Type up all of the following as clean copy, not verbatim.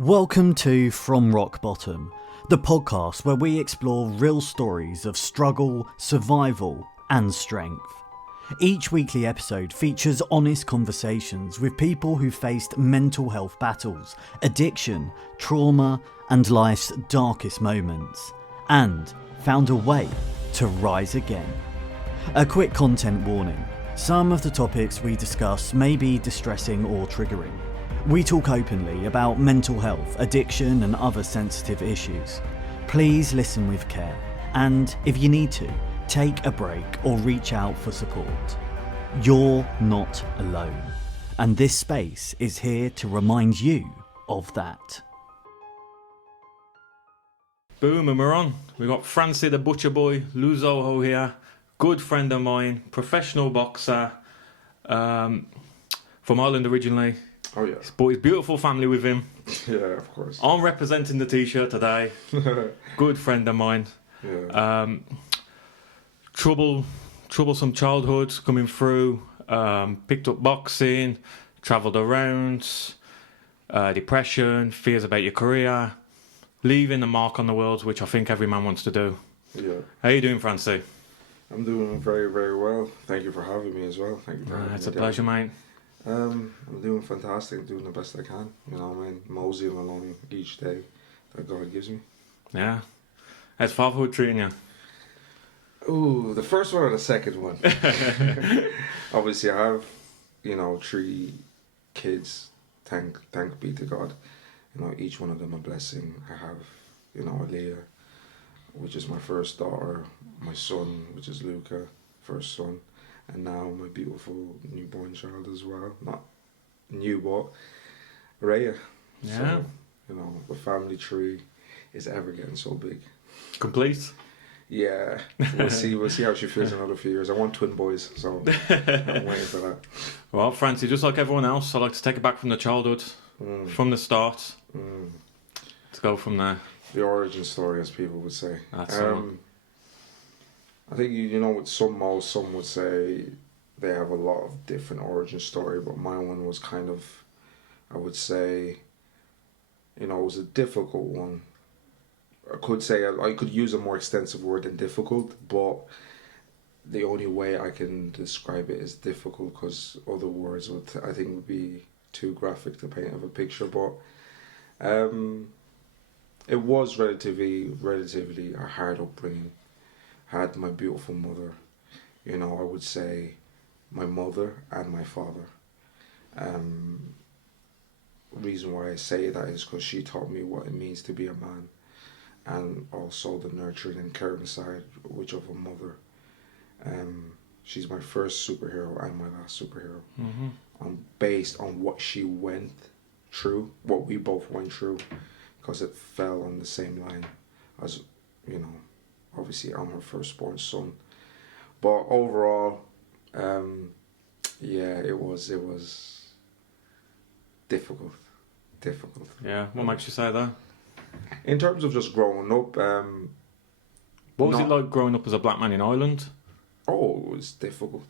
Welcome to From Rock Bottom, the podcast where we explore real stories of struggle, survival, and strength. Each weekly episode features honest conversations with people who faced mental health battles, addiction, trauma, and life's darkest moments, and found a way to rise again. A quick content warning: some of the topics we discuss may be distressing or triggering. We talk openly about mental health, addiction, and other sensitive issues. Please listen with care, and if you need to, take a break or reach out for support. You're not alone, and this space is here to remind you of that. Boom, and we're on. We've got Francy the Butcher Boy Luzoho here, good friend of mine, professional boxer, from Ireland originally. Oh yeah. He's brought his beautiful family with him. Yeah, of course. I'm representing the t-shirt today. Good friend of mine. Yeah. Troublesome childhood coming through. Picked up boxing, travelled around, depression, fears about your career, leaving a mark on the world, which I think every man wants to do. Yeah. How you doing, Francy? I'm doing very, very well. Thank you for having me as well. Thank you for having me. It's a pleasure, mate. I'm doing fantastic, doing the best I can. You know what I mean? Moseying along each day that God gives me. Yeah. How's fatherhood treating you? Ooh, the first one or the second one? Obviously, I have, 3 kids. Thank be to God. Each one of them a blessing. I have, Aaliyah, which is my first daughter. My son, which is Luca, first son. And now my beautiful newborn child as well. Not new, but Rhea. Yeah. So, the family tree is ever getting so big. Complete? Yeah. We'll see how she feels in another few years. I want twin boys, so I'm waiting for that. Well, Francy, just like everyone else, I like to take it back from the childhood, from the start. Let's go from there. The origin story, as people would say. That's all. I think with some would say they have a lot of different origin story, but my one was kind of, I would say, it was a difficult one. I could say I could use a more extensive word than difficult, but the only way I can describe it is difficult because other words would be too graphic to paint of a picture. But it was relatively a hard upbringing. Had my beautiful mother, I would say my mother and my father. Reason why I say that is because she taught me what it means to be a man, and also the nurturing and caring side, which of a mother. She's my first superhero and my last superhero. Based on what she went through, what we both went through, because it fell on the same line as, obviously I'm her firstborn son. But overall, it was difficult. Yeah, what makes you say that? In terms of just growing up, what was it like growing up as a black man in Ireland? Oh, it was difficult.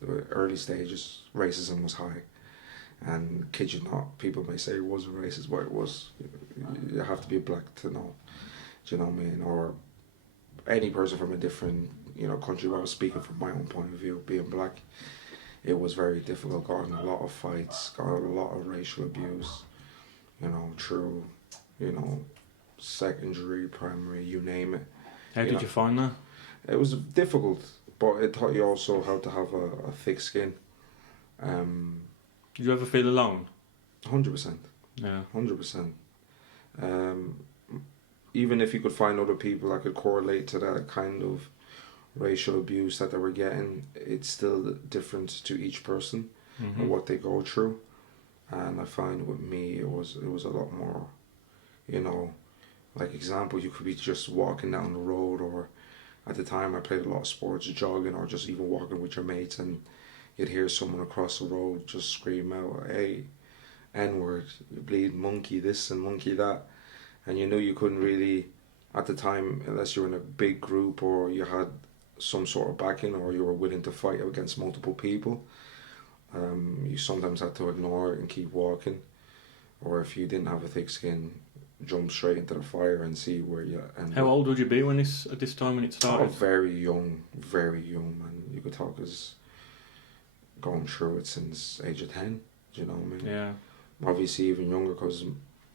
The early stages, racism was high. And kid you not, people may say it wasn't racist, but it was. You have to be black to know. Do you know what I mean? Or any person from a different, country. But I was speaking from my own point of view, being black. It was very difficult. Got in a lot of fights. Got in a lot of racial abuse. Through, secondary, primary, you name it. How did you find that? It was difficult, but it taught you also how to have a thick skin. Did you ever feel alone? 100%. Yeah. 100%. Even if you could find other people that could correlate to that kind of racial abuse that they were getting, it's still different to each person and what they go through. And I find with me, it was a lot more, like example, you could be just walking down the road, or at the time I played a lot of sports, jogging, or just even walking with your mates, and you'd hear someone across the road just scream out, "Hey, N-word, you bleed monkey this and monkey that." And you knew you couldn't really, at the time, unless you were in a big group or you had some sort of backing or you were willing to fight against multiple people, you sometimes had to ignore it and keep walking. or if you didn't have a thick skin, jump straight into the fire and see where you end. How old would you be at this time when it started? Oh, very young, man. You could talk as going through it since age of 10. Do you know what I mean? Yeah. Obviously even younger, because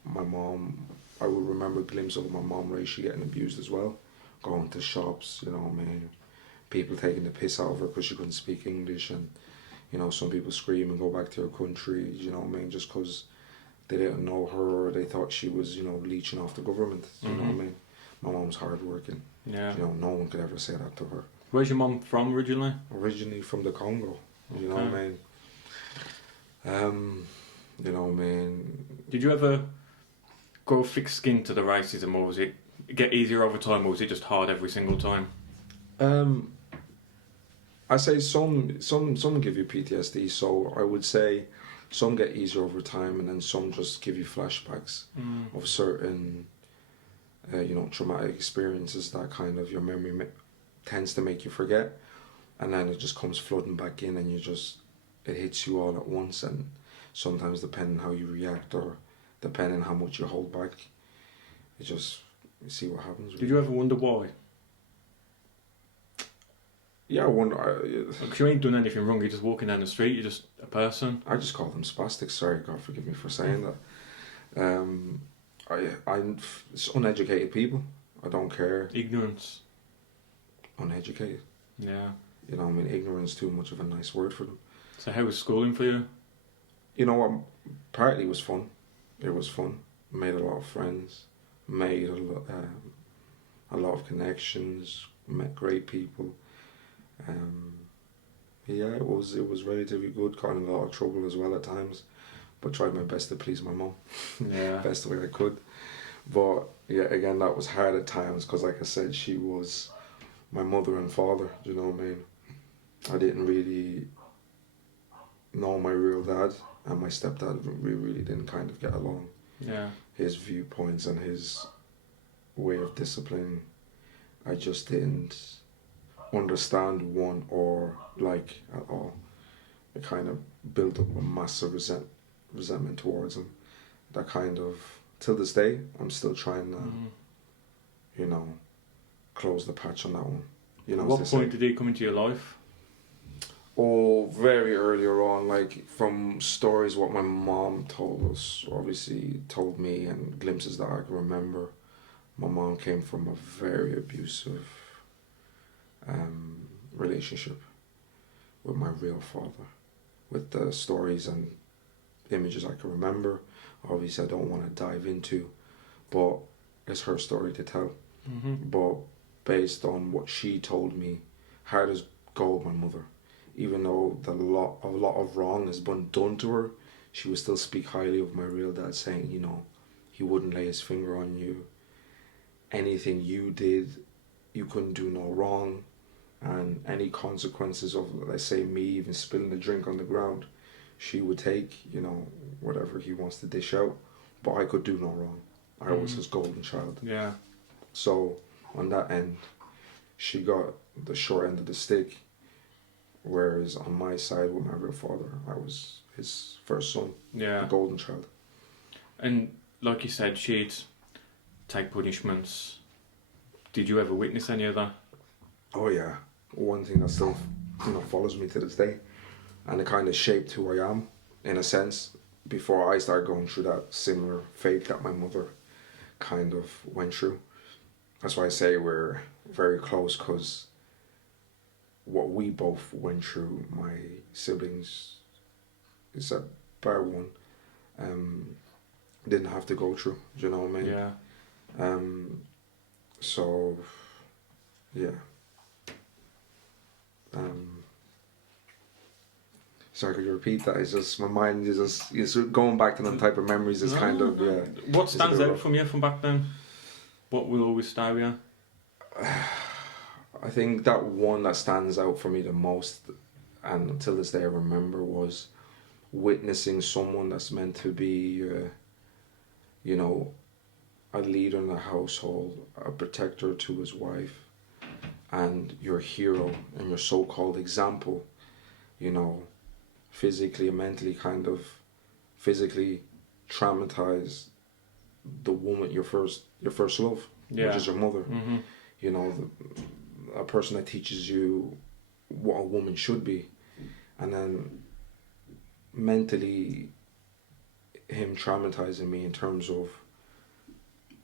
my mom, I would remember a glimpse of my mom racially getting abused as well, going to shops, you know what I mean, people taking the piss out of her because she couldn't speak English, and you know, some people scream and go back to her country, you know what I mean, just because they didn't know her, or they thought she was, you know, leeching off the government, you know what I mean. My mom's hard working. Yeah. You know, no one could ever say that to her. Where's your mum from originally? Originally from the Congo, you know Okay. what I mean. You know what I mean. Did you ever grow thick skin to the racism, or was it get easier over time, or was it just hard every single time? I say some give you PTSD, so I would say some get easier over time, and then some just give you flashbacks of certain, you know, traumatic experiences that kind of your memory tends to make you forget, and then it just comes flooding back in, and it hits you all at once, and sometimes depending how you react or depending how much you hold back, you see what happens. Did you ever wonder why? Yeah, I wonder. Because you ain't done anything wrong. You're just walking down the street. You're just a person. I just call them spastics. Sorry, God forgive me for saying that. It's uneducated people. I don't care. Ignorance. Uneducated. Yeah. You know, I mean, ignorance is too much of a nice word for them. So how was schooling for you? You know what? Partly it was fun. It was fun. Made a lot of friends. Made a lot of connections. Met great people. Yeah, it was relatively good. Got in a lot of trouble as well at times, but tried my best to please my mum. Yeah. Best way I could. But yeah, again, that was hard at times because, like I said, she was my mother and father. Do you know what I mean? I didn't really know my real dad, and my stepdad. We really didn't kind of get along. Yeah. His viewpoints and his way of discipline, I just didn't understand one or like at all. It kind of built up a massive resentment towards him. That kind of, till this day, I'm still trying to, you know, close the patch on that one. You know, at what point did he come into your life? Oh, very earlier on, like from stories what my mom told us, obviously told me, and glimpses that I can remember. My mom came from a very abusive relationship with my real father. With the stories and images I can remember, obviously I don't want to dive into, but it's her story to tell. But based on what she told me, hard as gold, my mother, even though a lot of wrong has been done to her, she would still speak highly of my real dad, saying, you know, he wouldn't lay his finger on you. Anything you did, you couldn't do no wrong. And any consequences of, let's say, me even spilling a drink on the ground, she would take, you know, whatever he wants to dish out. But I could do no wrong. I was his golden child. Yeah. So, on that end, she got the short end of the stick. Whereas on my side with my real father, I was his first son. Yeah. The golden child. And like you said, she'd take punishments. Did you ever witness any of that? Oh yeah. One thing that still, you know, follows me to this day, and it kind of shaped who I am, in a sense, before I started going through that similar fate that my mother kind of went through. That's why I say we're very close, because what we both went through, my siblings, is that bar one, didn't have to go through. Do you know what I mean? Yeah. So, yeah. Sorry, could you repeat that? It's just my mind is just going back to them type of memories. Is kind of yeah. What stands out from you from back then? What will always stay with you? I think that one that stands out for me the most, and until this day I remember, was witnessing someone that's meant to be, you know, a leader in the household, a protector to his wife, and your hero and your so-called example, you know, physically and mentally kind of physically traumatize the woman, your first love, which is your mother. Mm-hmm. You know, a person that teaches you what a woman should be, and then mentally him traumatizing me in terms of,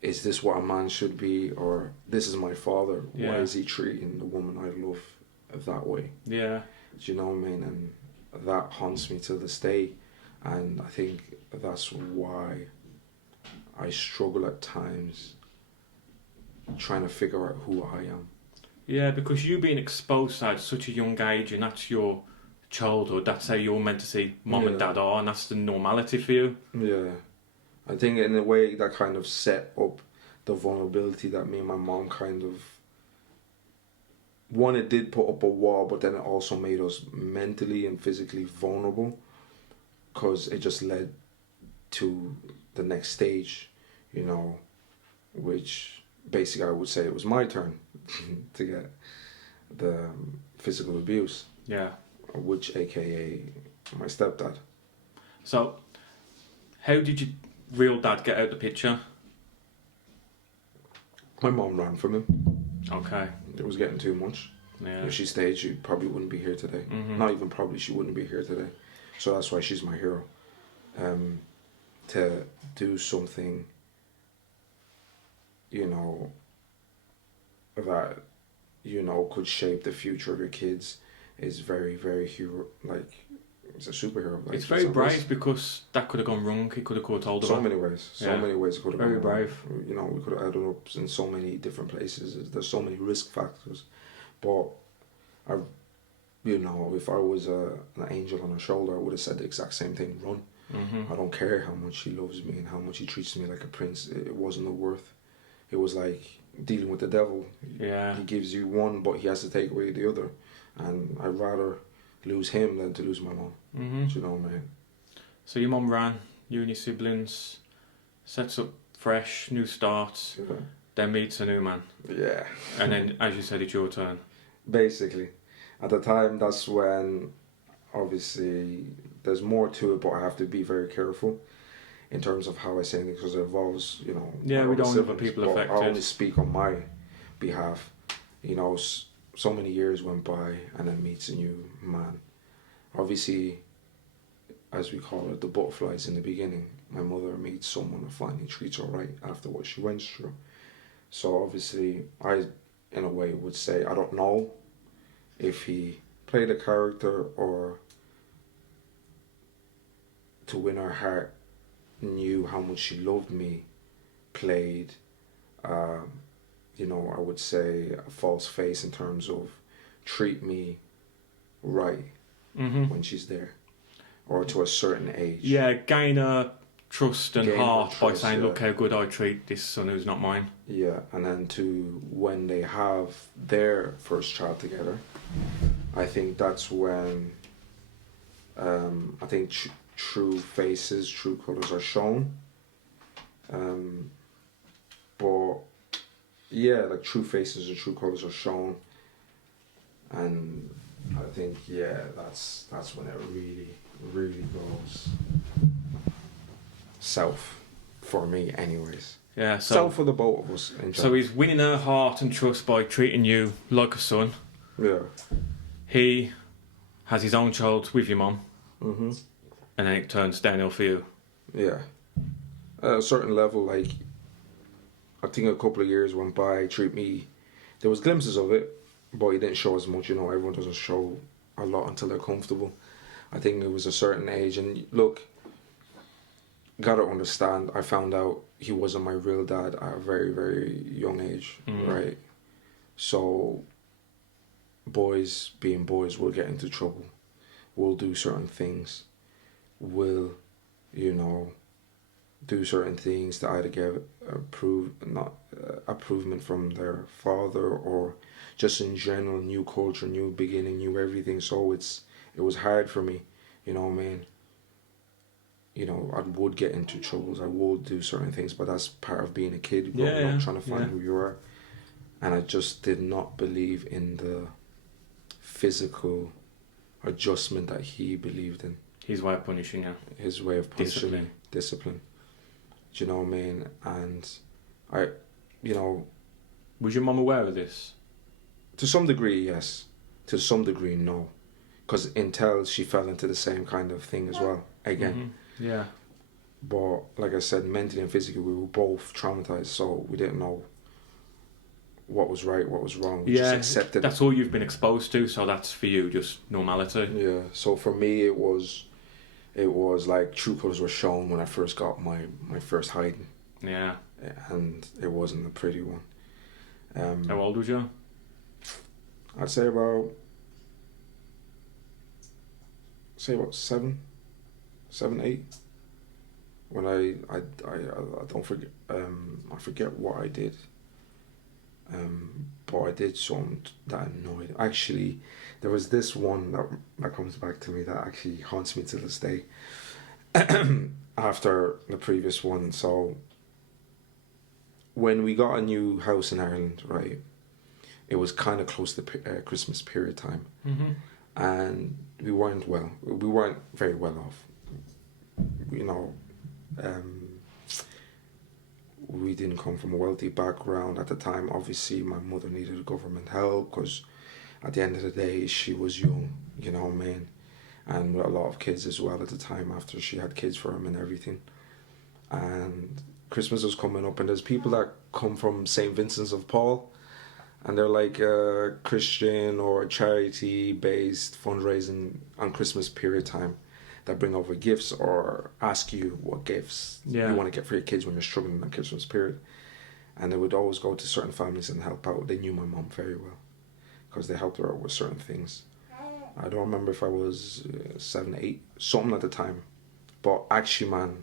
is this what a man should be, or this is my father, why is he treating the woman I love that way? Yeah. Do you know what I mean? And that haunts me to this day, and I think that's why I struggle at times trying to figure out who I am. Yeah, because you being exposed at such a young age, and that's your childhood, that's how you're meant to see mum and dad are, and that's the normality for you. Yeah. I think in a way that kind of set up the vulnerability that me and my mom kind of... One, it did put up a wall, but then it also made us mentally and physically vulnerable, because it just led to the next stage, you know, which basically I would say it was my turn to get the physical abuse. Yeah. Which aka my stepdad. So, how did your real dad get out the picture? My mom ran from him. Okay. It was getting too much. Yeah. If she stayed, she probably wouldn't be here today. Mm-hmm. Not even probably, she wouldn't be here today. So that's why she's my hero. To do something, you know, that, you know, could shape the future of your kids is very, very hero. Like, it's a superhero. Like, it's very brave, because that could have gone wrong. He could have told her. So many ways. So many ways it could have gone wrong. Very brave. You know, we could have ended up in so many different places. There's so many risk factors. But you know, if I was an angel on her shoulder, I would have said the exact same thing. Run. Mm-hmm. I don't care how much he loves me and how much he treats me like a prince. It wasn't worth. It was like dealing with the devil. Yeah. He gives you one, but he has to take away the other. And I'd rather lose him than to lose my mom. Mm-hmm. Do you know what I mean? So your mum ran, you and your siblings, sets up fresh, new starts, then meets a new man. Yeah. And then, as you said, it's your turn. Basically. At the time, that's when, obviously, there's more to it, but I have to be very careful in terms of how I say it, because it involves, you know... Yeah, we don't want other people affected. I only speak on my behalf. You know, so many years went by, and then meets a new man. Obviously, as we call it, the butterflies in the beginning. My mother meets someone and finally treats her right after what she went through. So obviously, I, in a way, would say, I don't know if he played a character or to win her heart, knew how much she loved me, played, you know, I would say a false face in terms of treat me right when she's there, or to a certain age. Yeah, gain her trust and heart by saying, yeah. Look how good I treat this son who's not mine. Yeah, and then to when they have their first child together, I think that's when I think true faces, true colours are shown. But yeah, like true faces and true colours are shown, and I think that's when it really goes south for me, anyways. Yeah, south for the both of us. So he's winning her heart and trust by treating you like a son. Yeah. He has his own child with your mum. Mm-hmm. And then it turns downhill for you. Yeah. At a certain level, like, I think a couple of years went by, there was glimpses of it, but he didn't show as much, you know, everyone doesn't show a lot until they're comfortable. I think it was a certain age, and look, gotta understand, I found out he wasn't my real dad at a very, very young age, right? So, boys being boys will get into trouble, will do certain things, will, you know, do certain things to either get approval from their father, or just in general, new culture, new beginning, new everything. So it was hard for me, you know what I mean? You know, I would get into troubles, I would do certain things, but that's part of being a kid, growing up, trying to find who you are. And I just did not believe in the physical adjustment that he believed in. His way of punishing you. His way of punishing me. Discipline. Do you know what I mean? And I, you know, Was your mum aware of this? to some degree, yes. To some degree, no. Because until she fell into the same kind of thing as well, again. Mm-hmm. Yeah. But like I said, mentally and physically, we were both traumatized, so we didn't know what was right, what was wrong. We just accepted that's it. all you've been exposed to, so that's for you just normality. Yeah. So for me, it was like true colours were shown when I first got my first hiding. Yeah. And it wasn't a pretty one. How old was you? I'd say about 7, 8. When I don't forget, I forget what I did. But I did something that annoyed. Actually, there was this one that comes back to me that actually haunts me to this day. After the previous one, so when we got a new house in Ireland, right, it was kind of close to Christmas period time, and we weren't very well off. You know, we didn't come from a wealthy background at the time. Obviously, my mother needed government help because at the end of the day, she was young, you know what I mean? And with a lot of kids as well at the time after she had kids for him and everything. And Christmas was coming up, and there's people that come from St. Vincent's of Paul, and they're like a Christian or a charity-based fundraising on Christmas period time that bring over gifts or ask you what gifts you want to get for your kids when you're struggling on Christmas period. And they would always go to certain families and help out. They knew my mom very well because they helped her out with certain things. I don't remember if I was 7, 8, something at the time. But actually, man,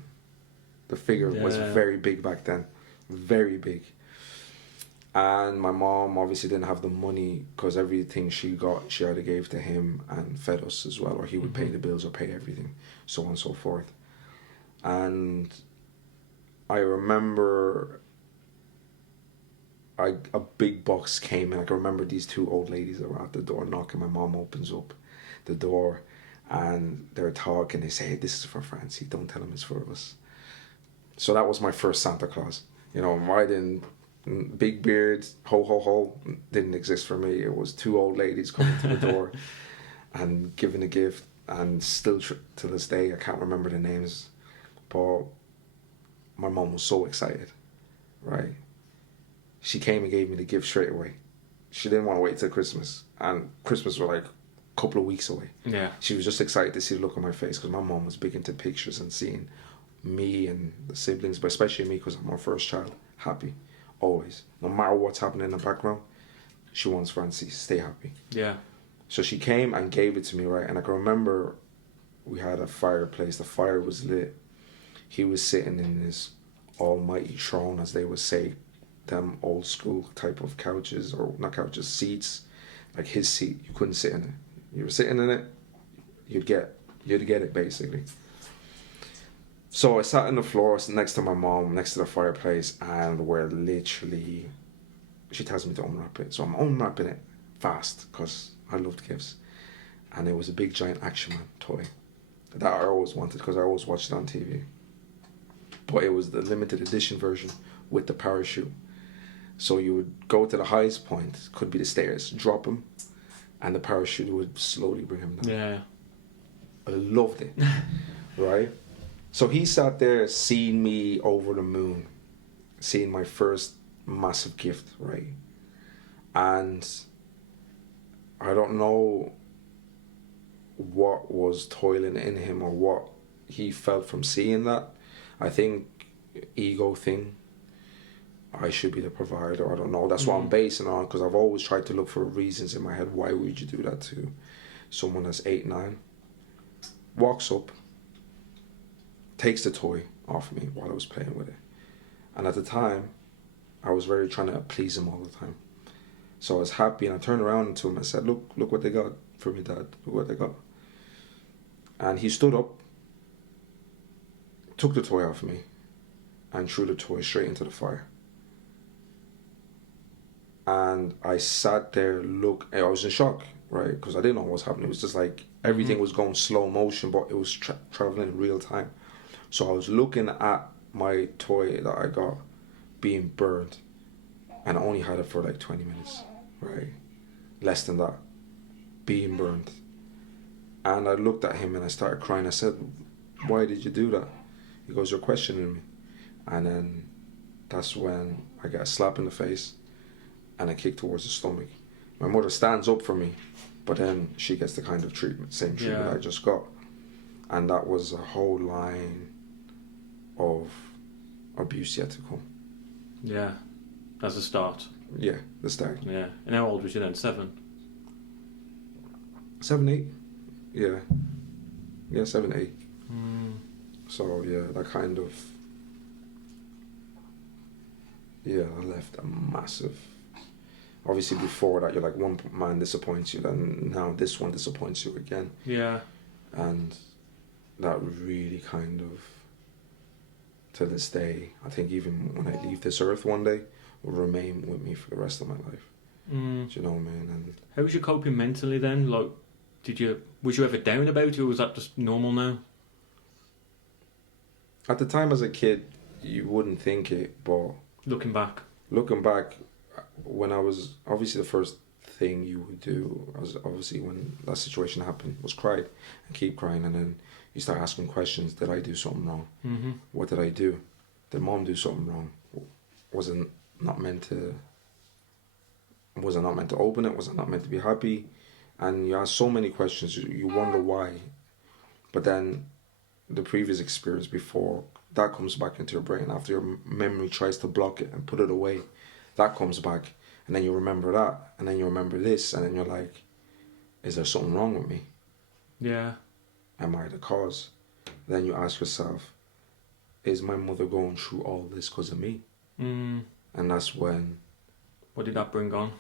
the figure was very big back then. Very big. And my mom obviously didn't have the money because everything she got, she either gave to him and fed us as well, or he would pay the bills or pay everything, so on and so forth. And I remember a big box came, and I can remember these 2 old ladies that were at the door knocking. My mom opens up the door and they're talking. They say, hey, this is for Francie. Don't tell him it's for us. So that was my first Santa Claus. You know, I didn't... Big beard, ho ho ho, didn't exist for me. It was 2 old ladies coming to the door and giving a gift, and still to this day I can't remember the names, but my mom was so excited, right? She came and gave me the gift straight away. She didn't want to wait till Christmas, and Christmas was like a couple of weeks away. Yeah. She was just excited to see the look on my face because my mom was big into pictures and seeing me and the siblings, but especially me because I'm her first child, happy. Always, no matter what's happening in the background, she wants Francie to stay happy. Yeah. So she came and gave it to me, right? And I can remember we had a fireplace. The fire was lit. He was sitting in his almighty throne, as they would say, them old school type of couches, or not couches, seats. Like his seat, you couldn't sit in it. You were sitting in it, you'd get it basically. So I sat on the floor next to my mom, next to the fireplace, and we're literally... She tells me to unwrap it. So I'm unwrapping it fast because I loved gifts. And it was a big giant Action Man toy that I always wanted because I always watched it on TV. But it was the limited edition version with the parachute. So you would go to the highest point, could be the stairs, drop him, and the parachute would slowly bring him down. Yeah. I loved it, right? So he sat there seeing me over the moon, seeing my first massive gift, right? And I don't know what was toiling in him or what he felt from seeing that. I think ego thing. I should be the provider. I don't know. That's what I'm basing on, because I've always tried to look for reasons in my head. Why would you do that to someone that's 8, 9? Walks up, takes the toy off me while I was playing with it. And at the time, I was very trying to please him all the time. So I was happy, and I turned around to him and said, look what they got for me, Dad. Look what they got. And he stood up, took the toy off me, and threw the toy straight into the fire. And I sat there, I was in shock, right? Because I didn't know what was happening. It was just like everything was going slow motion, but it was traveling in real time. So I was looking at my toy that I got being burned, and I only had it for like 20 minutes, right? Less than that, being burned. And I looked at him and I started crying. I said, why did you do that? He goes, you're questioning me. And then that's when I get a slap in the face and a kick towards the stomach. My mother stands up for me, but then she gets the kind of same treatment I just got. And that was a whole line of abuse yet to come. Yeah, that's the start. Yeah, the start. Yeah. And how old was you then? 7? 7, 8. Yeah. Yeah, 7, 8. So yeah, that kind of, yeah, I left a massive. Obviously before that you're like, one man disappoints you, then now this one disappoints you again. Yeah. And that really kind of, to this day, I think even when I leave this earth one day, will remain with me for the rest of my life. Do you know what I mean? And how was you coping mentally then? Like, was you ever down about it, or was that just normal now? at the time as a kid, you wouldn't think it, but Looking back, when I was, obviously the first thing you would do, was obviously when that situation happened, was cry and keep crying, and then you start asking questions. Did I do something wrong? What did I do? Did mom do something wrong? Was I not meant to open it? Was I not meant to be happy? And you ask so many questions, you wonder why. But then the previous experience before, that comes back into your brain after your memory tries to block it and put it away. That comes back, and then you remember that, and then you remember this, and then you're like, is there something wrong with me? yeah, Am I the cause? Then you ask yourself, is my mother going through all this because of me? And that's when, what did that bring on?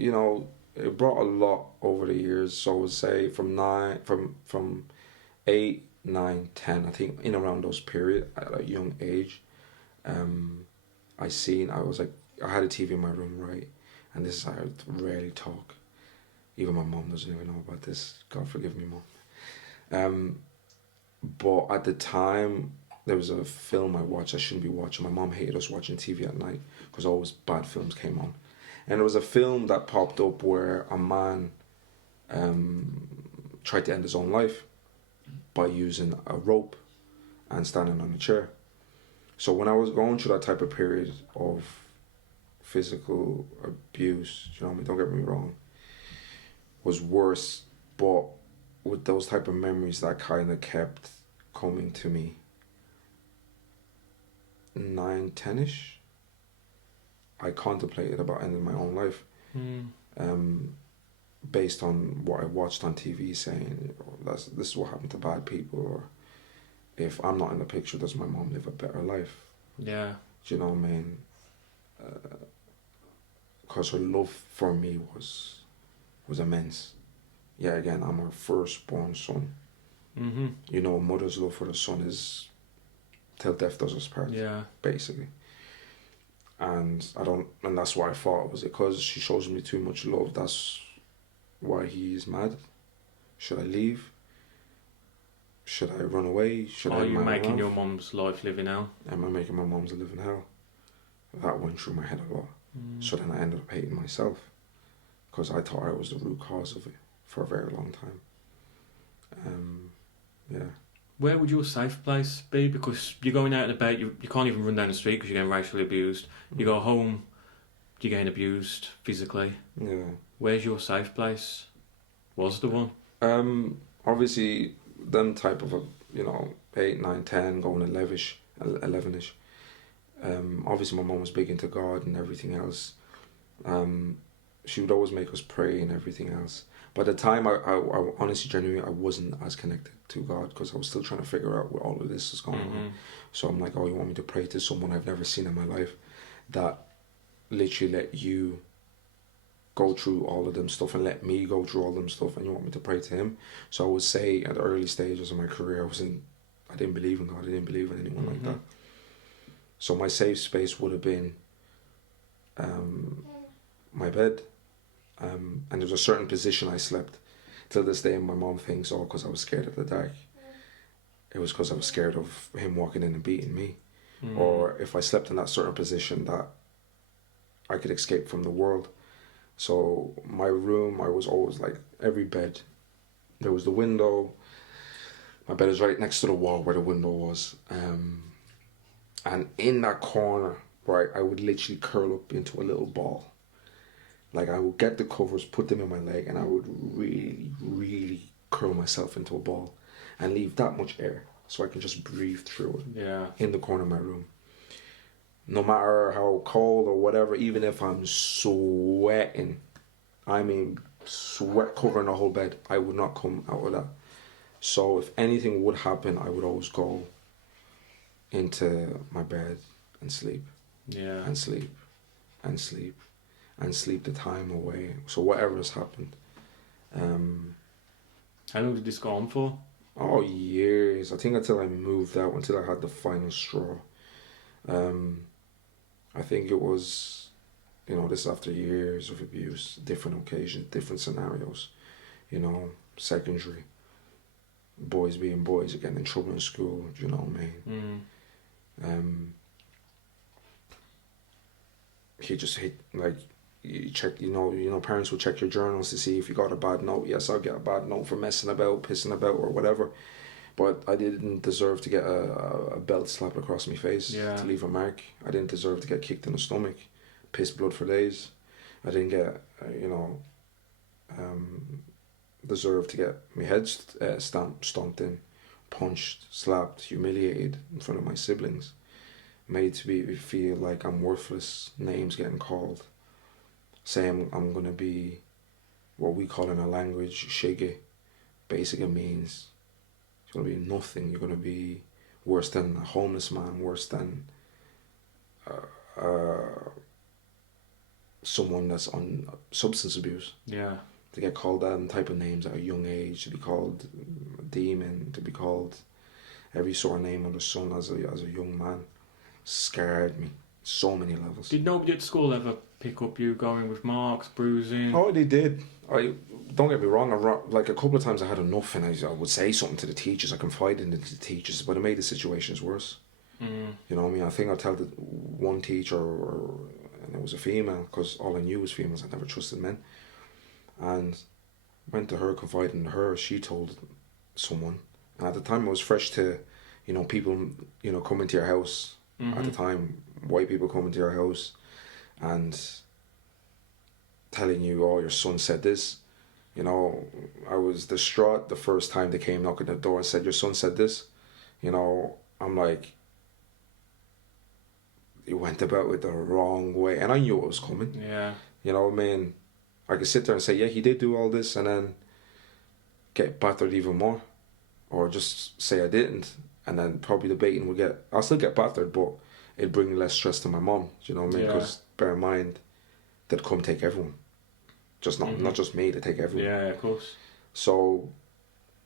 you know, it brought a lot over the years. So I would say from 8, 9, 10, I think in around those period at a young age, I had a TV in my room, right? And this is how I rarely talk. Even my mom doesn't even know about this. God forgive me, mom. But at the time, there was a film I watched I shouldn't be watching. My mom hated us watching TV at night because always bad films came on. And there was a film that popped up where a man tried to end his own life by using a rope and standing on a chair. So when I was going through that type of period of physical abuse, you know what I mean, don't get me wrong, was worse, but with those type of memories that kind of kept coming to me, 9, 10-ish, I contemplated about ending my own life. Based on what I watched on TV saying, this is what happened to bad people, or if I'm not in the picture, does my mom live a better life? Yeah. Do you know what I mean? Because her love for me was immense. Yeah, again, I'm her firstborn son. You know, a mother's love for the son is till death does us part. Yeah. Basically. And that's why I thought, was it because she shows me too much love? That's why he's mad? Should I leave? Should I run away? Are you making your mum's life living hell? Am I making my mum's live in hell? That went through my head a lot. So then I ended up hating myself because I thought I was the root cause of it for a very long time. Yeah. Where would your safe place be? Because you're going out and about, you can't even run down the street because you're getting racially abused. You go home, you're getting abused physically. Yeah. Where's your safe place? Was there one? Obviously, them type of 8, 9, 10, going 11ish. Obviously, my mum was big into God and everything else. She would always make us pray and everything else. But at the time, I honestly, genuinely, I wasn't as connected to God because I was still trying to figure out what all of this is going on. So I'm like, oh, you want me to pray to someone I've never seen in my life that literally let you go through all of them stuff and let me go through all them stuff, and you want me to pray to him? So I would say at the early stages of my career, I didn't believe in God, I didn't believe in anyone like that. So my safe space would have been my bed, and there was a certain position I slept. Till this day, my mom thinks, because I was scared of the dark. it was because I was scared of him walking in and beating me. Or if I slept in that certain position that I could escape from the world. So my room, I was always like, every bed, there was the window. My bed is right next to the wall where the window was. And in that corner, right, I would literally curl up into a little ball. Like I would get the covers, put them in my leg, and I would really, really curl myself into a ball and leave that much air so I can just breathe through it. Yeah. In the corner of my room. No matter how cold or whatever, even if I'm sweating, I mean sweat covering the whole bed, I would not come out of that. So if anything would happen, I would always go into my bed and sleep. Yeah. And sleep. And sleep. And sleep the time away. So whatever has happened. How long did this go on for? Oh, years. I think until I moved out, until I had the final straw. I think it was, this after years of abuse, different occasions, different scenarios, secondary. Boys being boys, getting in trouble in school, do you know what I mean? He just hit, like, you check, parents will check your journals to see if you got a bad note. Yes, I'll get a bad note for messing about, pissing about, or whatever. But I didn't deserve to get a belt slapped across my face to leave a mark. I didn't deserve to get kicked in the stomach, piss blood for days. I didn't get, deserve to get my head stomped in, punched, slapped, humiliated in front of my siblings, made to be feel like I'm worthless, names getting called, saying I'm going to be what we call in our language shiggy. Basically means you're going to be nothing. You're going to be worse than a homeless man, worse than someone that's on substance abuse. Yeah. To get called that type of names at a young age, to be called a demon, to be called every sort of name under the sun as a young man, scarred me so many levels. Did nobody at school ever pick up you going with marks, bruising? Oh, they did. Don't get me wrong. Like a couple of times I had enough, and I would say something to the teachers. I confided in the teachers, but it made the situations worse. You know what I mean? I think I tell the one teacher, and it was a female, because all I knew was females. I never trusted men. And went to her, confided in her. She told someone. And at the time, it was fresh to, people, coming to your house. At the time, white people coming to your house and telling you, oh, your son said this. I was distraught the first time they came knocking at the door and said, your son said this. I'm like, you went about it the wrong way. And I knew it was coming. Yeah. I could sit there and say, yeah, he did do all this, and then get battered even more. Or just say I didn't, and then probably the baiting would I'll still get battered, but it'd bring less stress to my mom. Do you know what I mean? Because bear in mind, they'd come take everyone. Just not just me, they take everyone. Yeah, of course. So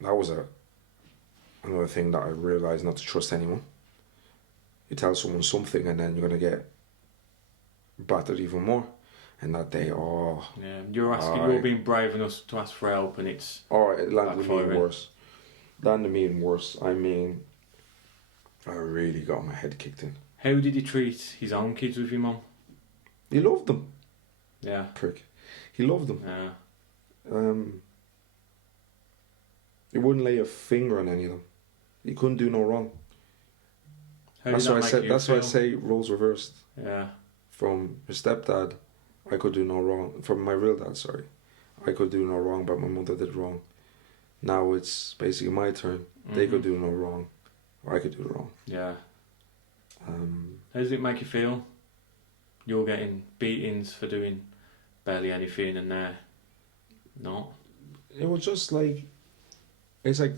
that was another thing that I realised not to trust anyone. You tell someone something and then you're going to get battered even more. And that day, yeah, you're being brave enough to ask for help, and it's it landed me worse. Landed me in worse. I mean, I really got my head kicked in. How did he treat his own kids with your mum? He loved them. Yeah. Prick. He loved them. Yeah. He wouldn't lay a finger on any of them. He couldn't do no wrong. That's why I say roles reversed. Yeah. From his stepdad, I could do no wrong. From my real dad, sorry, I could do no wrong, but my mother did wrong. Now it's basically my turn. They could do no wrong, or I could do wrong. Yeah. How does it make you feel? You're getting beatings for doing barely anything, and they're not. It was just like, it's like,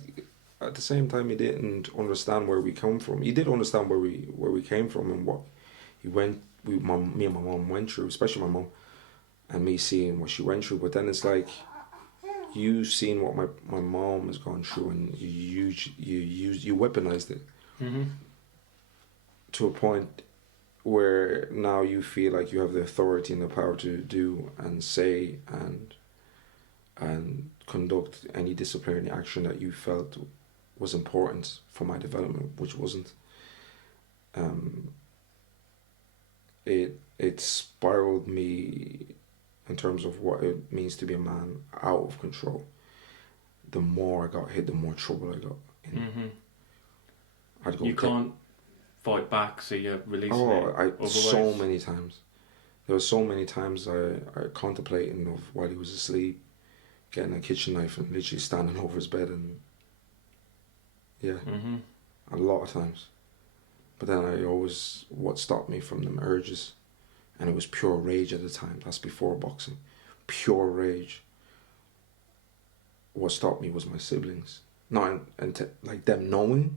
at the same time, he didn't understand where we come from. He did understand where we came from and what he went. Me and my mom went through, especially my mom, and me seeing what she went through. But then it's like, you seeing what my mom has gone through, and you weaponized it to a point where now you feel like you have the authority and the power to do and say and conduct any disciplinary action that you felt was important for my development, which wasn't. It spiraled me in terms of what it means to be a man out of control. The more I got hit, the more trouble I got in. Mm-hmm. I'd go. You can't fight back, so you're releasing it. So many times. There were so many times I contemplating of while he was asleep, getting a kitchen knife and literally standing over his bed and a lot of times. But then what stopped me from them urges, and it was pure rage at the time. That's before boxing, pure rage. What stopped me was my siblings, not like them knowing,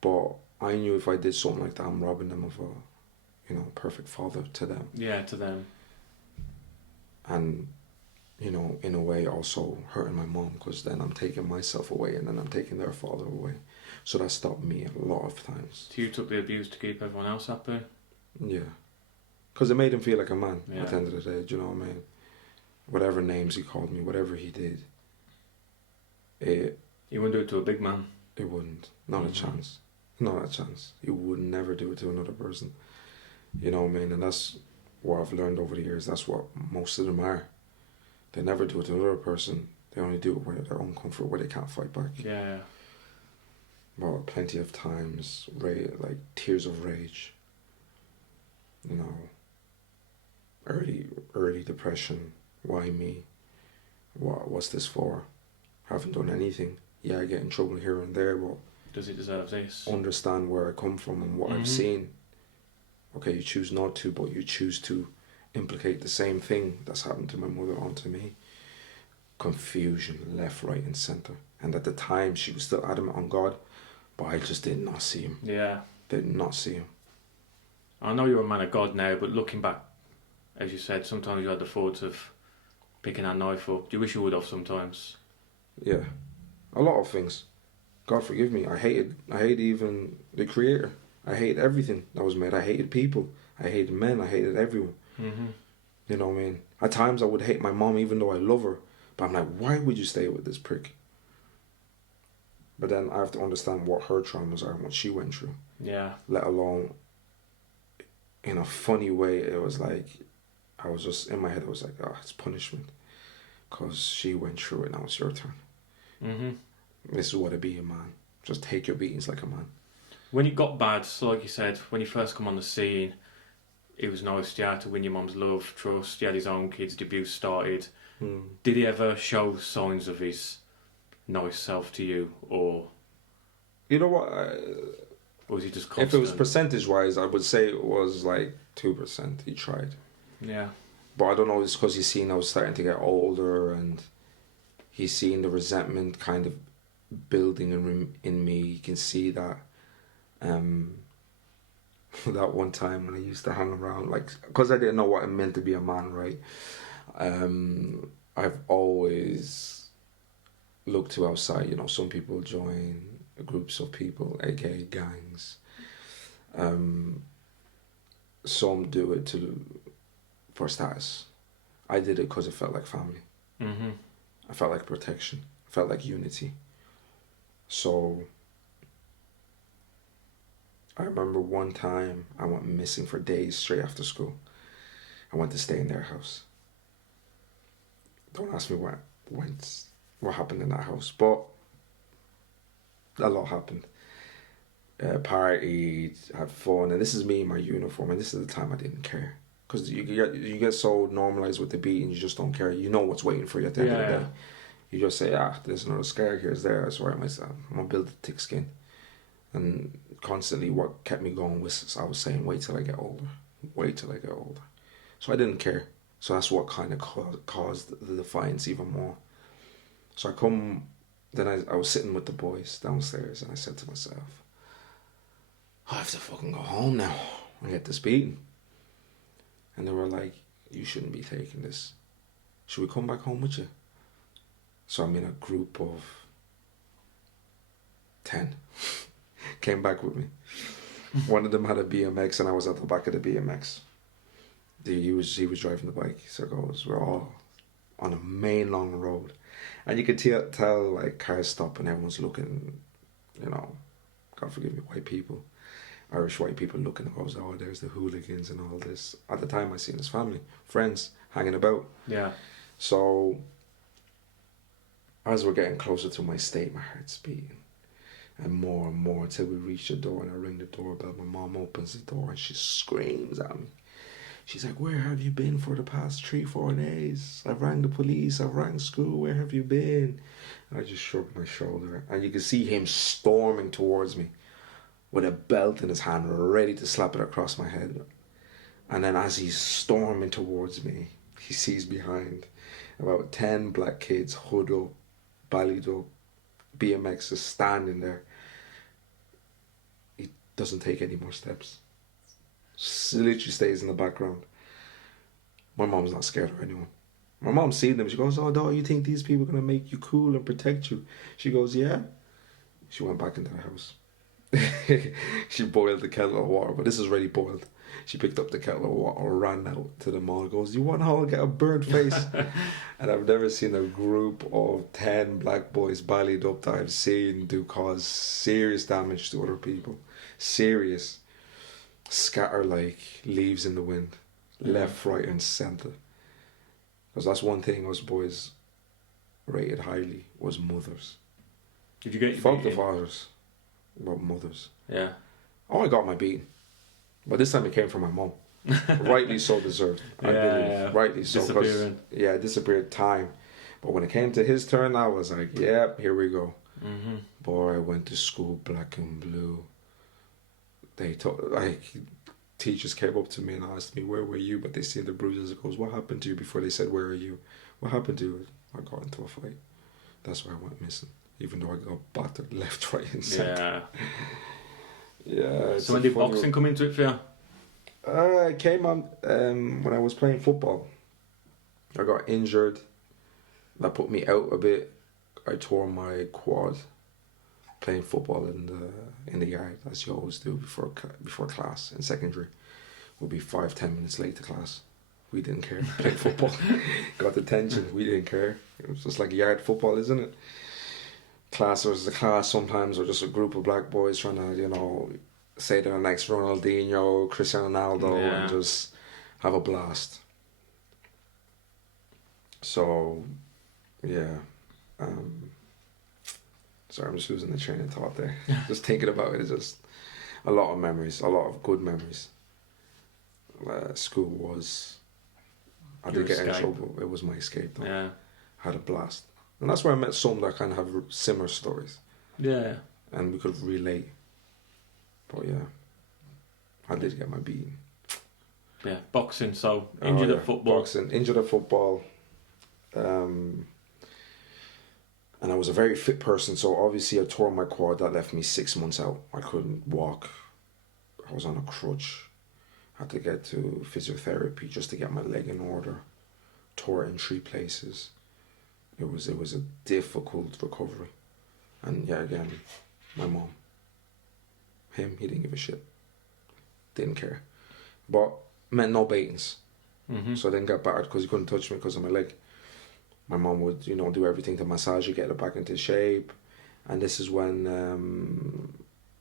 but I knew if I did something like that, I'm robbing them of a, perfect father to them. Yeah, to them. And, in a way also hurting my mom, because then I'm taking myself away and then I'm taking their father away. So that stopped me a lot of times. So you took the abuse to keep everyone else happy? Yeah. Because it made him feel like a man Yeah. at the end of the day, do you know what I mean? Whatever names he called me, whatever he did, You wouldn't do it to a big man? it wouldn't. Not a chance. Not a chance. You would never do it to another person. You know what I mean? And that's what I've learned over the years. That's what most of them are. They never do it to another person. They only do it with their own comfort, where they can't fight back. Yeah. Well, plenty of times, like tears of rage. Early depression. Why me? What's this for? Haven't done anything. Yeah, I get in trouble here and there, but does he deserve this? Understand where I come from and what I've seen. Okay, you choose not to, but you choose to implicate the same thing that's happened to my mother onto me. Confusion, left, right, and centre. And at the time, she was still adamant on God, but I just did not see him. Yeah. Did not see him. I know you're a man of God now, but looking back, as you said, sometimes you had the thoughts of picking that knife up. Do you wish you would have sometimes? Yeah. A lot of things. God forgive me. I hated even the Creator. I hated everything that was made. I hated people. I hated men. I hated everyone. Mm-hmm. You know what I mean? At times I would hate my mom even though I love her. But I'm like, why would you stay with this prick? But then I have to understand what her traumas are and what she went through. Yeah. Let alone, in a funny way, it was like, I was just, in my head, I was like, oh, it's punishment. Because she went through it, now it's your turn. Mm-hmm. This is what it be, a man. Just take your beatings like a man. When it got bad, so like you said, when you first come on the scene, it was nice. You had to win your mum's love, trust. He had his own kids. The abuse started. Did he ever show signs of his nice self to you, or? You know what? Or was he just constant? If it was percentage-wise, I would say it was like 2%. He tried. Yeah. But I don't know, it's because he's seen I was starting to get older and he's seen the resentment kind of building in me. You can see that. That one time when I used to hang around, like, because I didn't know what it meant to be a man, right? I've always looked to outside. Some people join groups of people, aka gangs. Some do it for status. I did it because it felt like family. Mm-hmm. I felt like protection. I felt like unity. So I remember one time I went missing for days straight after school. I went to stay in their house. Don't ask me what happened in that house, but a lot happened. Partied, had fun, and this is me in my uniform, and this is the time I didn't care. Because you get so normalized with the beat and you just don't care. You know what's waiting for you at the end of the day. You just say, there's another scar here, it's there, I swear myself. I'm going to build a thick skin. And constantly what kept me going was I was saying, wait till I get older. Wait till I get older. So I didn't care. So that's what kind of caused the defiance even more. So I was sitting with the boys downstairs and I said to myself, I have to fucking go home now and get this beating. And they were like, you shouldn't be taking this. Should we come back home with you? So I'm in a group of 10. Came back with me. One of them had a BMX and I was at the back of the BMX. He was driving the bike. So it goes, we're all on a main long road. And you could tell like cars stop and everyone's looking, you know, God forgive me, white people, Irish white people looking and goes, oh, there's the hooligans and all this. At the time I seen his family, friends hanging about. Yeah. So as we're getting closer to my state, my heart's beating. And more until we reach the door and I ring the doorbell. My mom opens the door and she screams at me. She's like, where have you been for the past 3-4 days? I've rang the police, I've rang school, where have you been? And I just shrugged my shoulder. And you could see him storming towards me with a belt in his hand, ready to slap it across my head. And then as he's storming towards me, he sees behind about 10 black kids, hood up, ballied up, BMX is standing there. He doesn't take any more steps. Literally stays in the background. My mom's not scared of anyone. My mom's seen them. She goes, oh, no, you think these people are going to make you cool and protect you? She goes, yeah. She went back into the house. She boiled the kettle of water, but this is already boiled. She picked up the kettle of water, ran out to the mall, goes, you want to get a burnt face? And I've never seen a group of 10 black boys ballied up that I've seen do cause serious damage to other people. Serious. Scatter like leaves in the wind. Left, right and centre. Because that's one thing us boys rated highly, was mothers. Did you get your Fuck the beating? fathers, but mothers. Yeah. Oh, I got my beating. But this time it came from my mum. Rightly so deserved, I believe. Rightly so. Disappearing. Yeah, disappeared time. But when it came to his turn, I was like, yep, here we go. Mm-hmm. Boy, I went to school black and blue. They teachers came up to me and asked me, where were you? But they seen the bruises. It goes, what happened to you? Before they said, where are you? What happened to you? I got into a fight. That's why I went missing. Even though I got battered left, right and centre. Yeah. So when did boxing come into it for you? It came on when I was playing football. I got injured. That put me out a bit. I tore my quad playing football in the yard, as you always do before class in secondary. We'll be 5-10 minutes late to class. We didn't care. Playing football. Got detention. We didn't care. It was just like yard football, isn't it? Class versus a class sometimes, or just a group of black boys trying to, you know, say they're the next Ronaldinho, Cristiano Ronaldo, and just have a blast. So, yeah. Sorry, I'm just losing the train of thought there. Just thinking about it, it's just a lot of memories, a lot of good memories. School was, I did get in trouble. It was my escape though. Yeah. I had a blast. And that's where I met some that kind of have similar stories. Yeah. And we could relate. But yeah, I did get my beating. Yeah, boxing, so injured at football. Boxing, injured at football. And I was a very fit person, so obviously I tore my quad. That left me 6 months out. I couldn't walk. I was on a crutch. Had to get to physiotherapy just to get my leg in order. Tore it in 3 places. It was a difficult recovery. And yeah, again, my mom. Him, he didn't give a shit. Didn't care. But meant no beatings. Mm-hmm. So I didn't get battered because he couldn't touch me because of my leg. My mom would, you know, do everything to massage you, get it back into shape. And this is when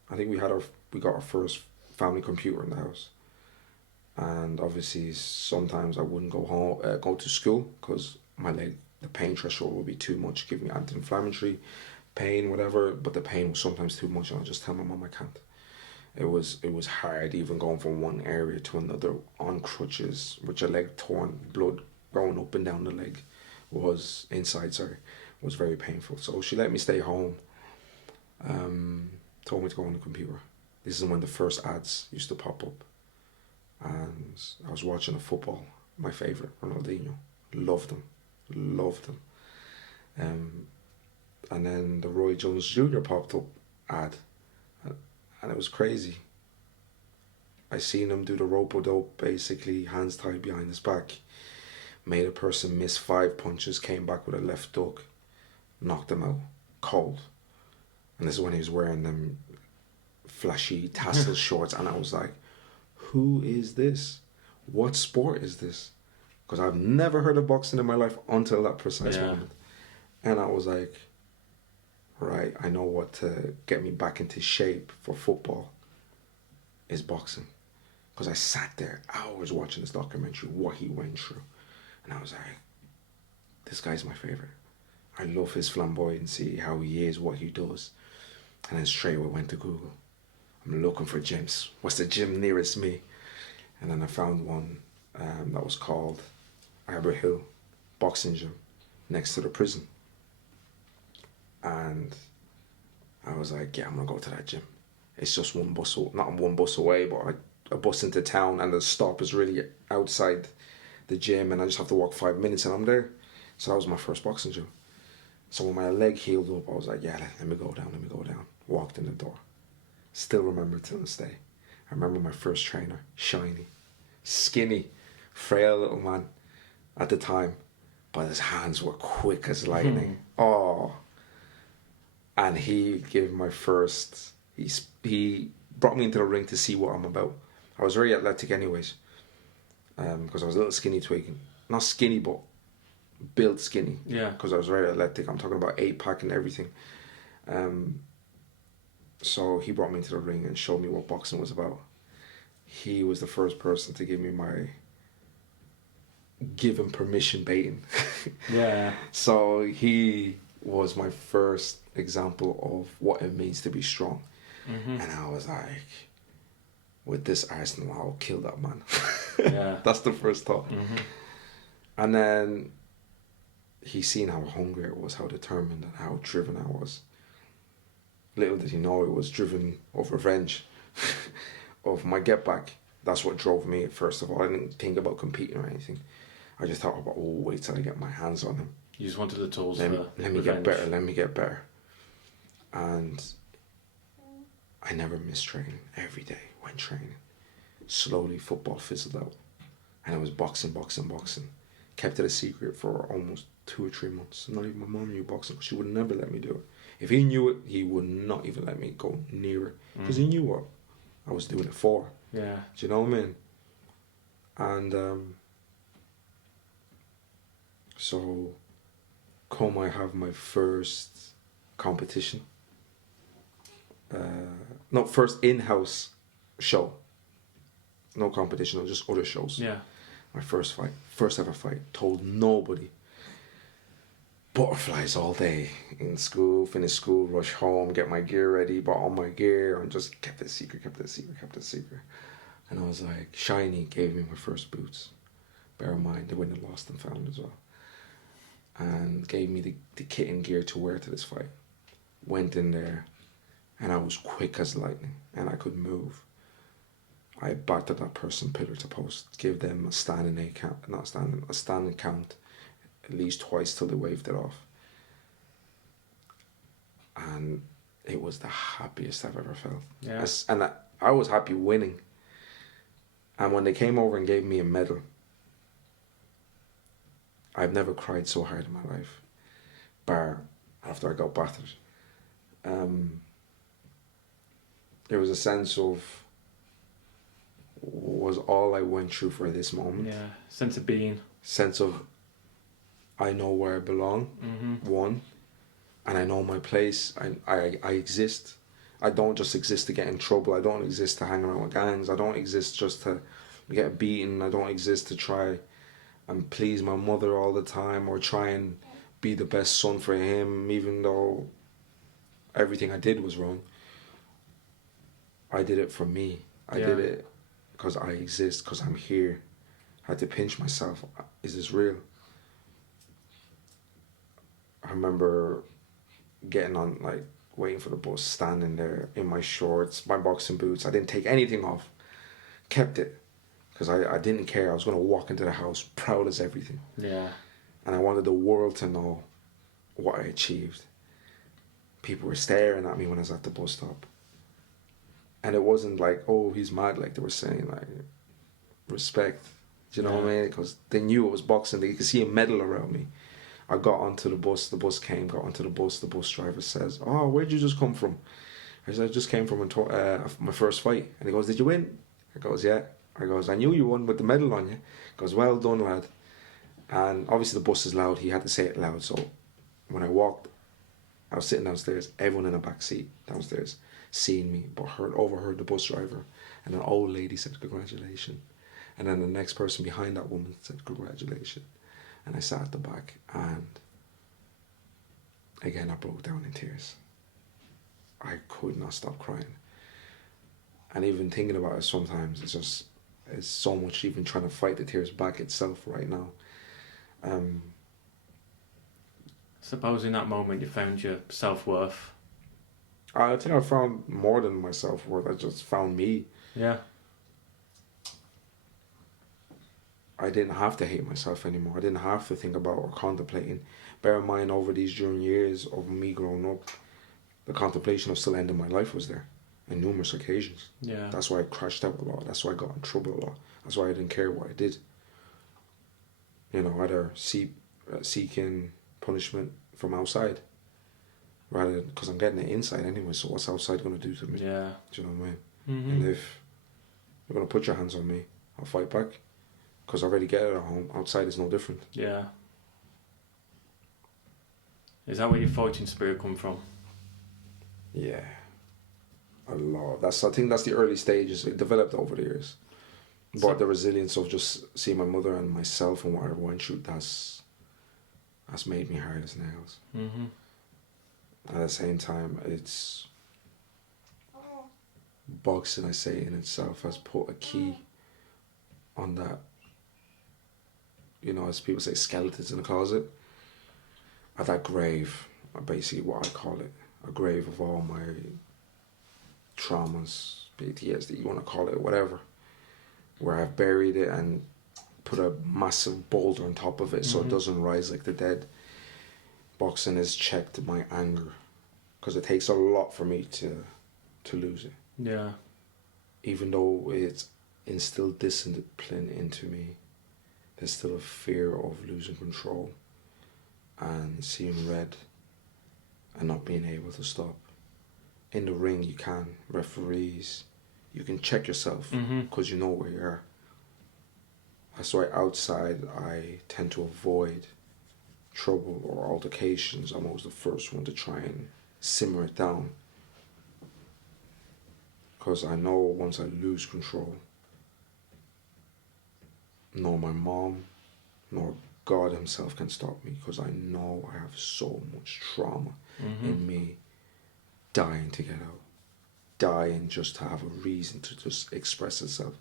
I think we got our first family computer in the house. And obviously sometimes I wouldn't go to school because my leg, the pain threshold would be too much, give me anti-inflammatory pain, whatever, but the pain was sometimes too much and I'll just tell my mom I can't. It was hard even going from one area to another on crutches with your leg torn, blood going up and down the leg was very painful. So she let me stay home, told me to go on the computer. This is when the first ads used to pop up. And I was watching a football, my favourite, Ronaldinho. Loved him. And then the Roy Jones Jr. popped up ad. And it was crazy. I seen him do the rope-a-dope, basically, hands tied behind his back. Made a person miss 5 punches, came back with a left hook, knocked him out, cold. And this is when he was wearing them flashy tassel shorts, and I was like, who is this? What sport is this? because I've never heard of boxing in my life until that precise moment. And I was like, right, I know what to get me back into shape for football is boxing. Because I sat there hours watching this documentary, what he went through. And I was like, this guy's my favourite. I love his flamboyancy, how he is, what he does. And then straight away went to Google. I'm looking for gyms. What's the gym nearest me? And then I found one that was called Arbor Hill Boxing Gym next to the prison. And I was like, yeah, I'm going to go to that gym. It's just not one bus away, but a bus into town, and the stop is really outside the gym, and I just have to walk 5 minutes and I'm there. So that was my first boxing gym. So when my leg healed up, I was like, yeah, let me go down. Walked in the door. Still remember till this day. I remember my first trainer, shiny, skinny, frail little man at the time, but his hands were quick as lightning. Oh. And he gave my first, he brought me into the ring to see what I'm about. I was very athletic anyways, because I was a little skinny twig. Not skinny, but built skinny. Yeah. Because I was very athletic. I'm talking about 8-pack and everything. So he brought me into the ring and showed me what boxing was about. He was the first person to give me my given permission baiting. Yeah. So he was my first example of what it means to be strong. And I was like, with this arsenal, I'll kill that man. Yeah. That's the first thought. And then he seen how hungry I was, how determined and how driven I was. Little did he know it was driven of revenge, of my get back. That's what drove me, first of all. I didn't think about competing or anything. I just thought about, wait till I get my hands on him. You just wanted the tools Let me revenge. let me get better. And I never missed training. Every day went training. Slowly football fizzled out. And I was boxing. Kept it a secret for almost 2 or 3 months. Not even my mom knew boxing, because she would never let me do it. If he knew it, he would not even let me go near it, because he knew what I was doing it for. Yeah. Do you know what I mean? And so come I have my first competition. First in-house show. No competition, no, just other shows. Yeah. My first ever fight. Told nobody. Butterflies all day in school, finish school, rush home, get my gear ready, bought all my gear, and just kept it secret. And I was like, Shiny gave me my first boots. Bear in mind, they went and lost and found as well. And gave me the kit and gear to wear to this fight. Went in there, and I was quick as lightning, and I could move. I battered that person pillar to post, gave them a standing count, at least twice till they waved it off. And it was the happiest I've ever felt. Yeah. And I was happy winning. And when they came over and gave me a medal, I've never cried so hard in my life, bar after I got battered. There was a sense of, was all I went through for this moment. Yeah, sense of being. Sense of, I know where I belong, one, and I know my place. I exist. I don't just exist to get in trouble. I don't exist to hang around with gangs. I don't exist just to get beaten. I don't exist to try and please my mother all the time, or try and be the best son for him, even though everything I did was wrong. I did it for me. I did it because I exist, because I'm here. I had to pinch myself. Is this real? I remember getting on, like, waiting for the bus, standing there in my shorts, my boxing boots. I didn't take anything off. Kept it. Because I didn't care. I was going to walk into the house proud as everything. Yeah. And I wanted the world to know what I achieved. People were staring at me when I was at the bus stop. And it wasn't like, oh, he's mad, like they were saying, like, respect. Do you know what I mean? Because they knew it was boxing. They could see a medal around me. I got onto the bus came, got onto the bus driver says, oh, where'd you just come from? I said, I just came from my first fight. And he goes, did you win? I goes, yeah. I goes, I knew you won with the medal on you. He goes, well done, lad. And obviously the bus is loud. He had to say it loud. So when I walked, I was sitting downstairs. Everyone in the back seat downstairs seeing me, but overheard the bus driver. And an old lady said, "Congratulations." And then the next person behind that woman said, "Congratulations." And I sat at the back, and again I broke down in tears. I could not stop crying. And even thinking about it sometimes, it's so much, even trying to fight the tears back itself right now. Suppose in that moment you found your self-worth. I think I found more than my self-worth. I just found me. Yeah. I didn't have to hate myself anymore. I didn't have to think about or contemplating. Bear in mind, over these during years of me growing up, the contemplation of still ending my life was there on numerous occasions. Yeah. That's why I crashed out a lot. That's why I got in trouble a lot. That's why I didn't care what I did. You know, either seeking punishment from outside, rather because I'm getting it inside anyway. So what's outside going to do to me? Yeah. Do you know what I mean? Mm-hmm. And if you're going to put your hands on me, I'll fight back. Because I already get it at home. Outside is no different. Yeah. Is that where your fighting spirit come from? Yeah. A lot. I think that's the early stages. It developed over the years. But the resilience of just seeing my mother and myself and what I went through, that's made me hard as nails. Mm-hmm. At the same time, it's boxing, I say, in itself has put a key on that. You know, as people say, skeletons in the closet. At that grave, basically what I call it, a grave of all my traumas, PTSD, you want to call it, whatever. Where I've buried it and put a massive boulder on top of it so it doesn't rise like the dead. Boxing has checked my anger, because it takes a lot for me to lose it. Yeah. Even though it's instilled discipline into me, there's still a fear of losing control and seeing red and not being able to stop. In the ring you can, referees, you can check yourself because you know where you are. That's why outside I tend to avoid trouble or altercations. I'm always the first one to try and simmer it down, because I know once I lose control, nor my mom nor God himself can stop me, because I know I have so much trauma in me dying to get out, dying just to have a reason to just express itself.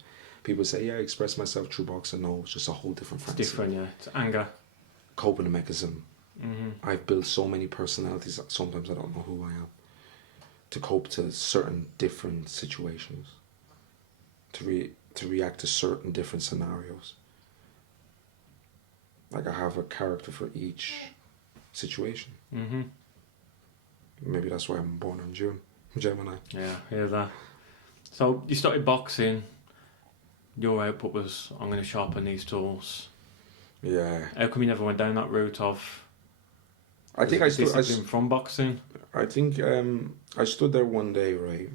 People say, yeah, I express myself through boxing. No, it's just a whole different fancy. It's different, yeah. It's anger. Coping mechanism. I've built so many personalities that sometimes I don't know who I am, to cope to certain different situations, to react to certain different scenarios. Like I have a character for each situation. Maybe that's why I'm born on June. Gemini. Yeah, hear that. So you started boxing. Your output was, I'm going to sharpen these tools. Yeah. How come you never went down that route of? I think I stood from boxing. I think I stood there one day, right?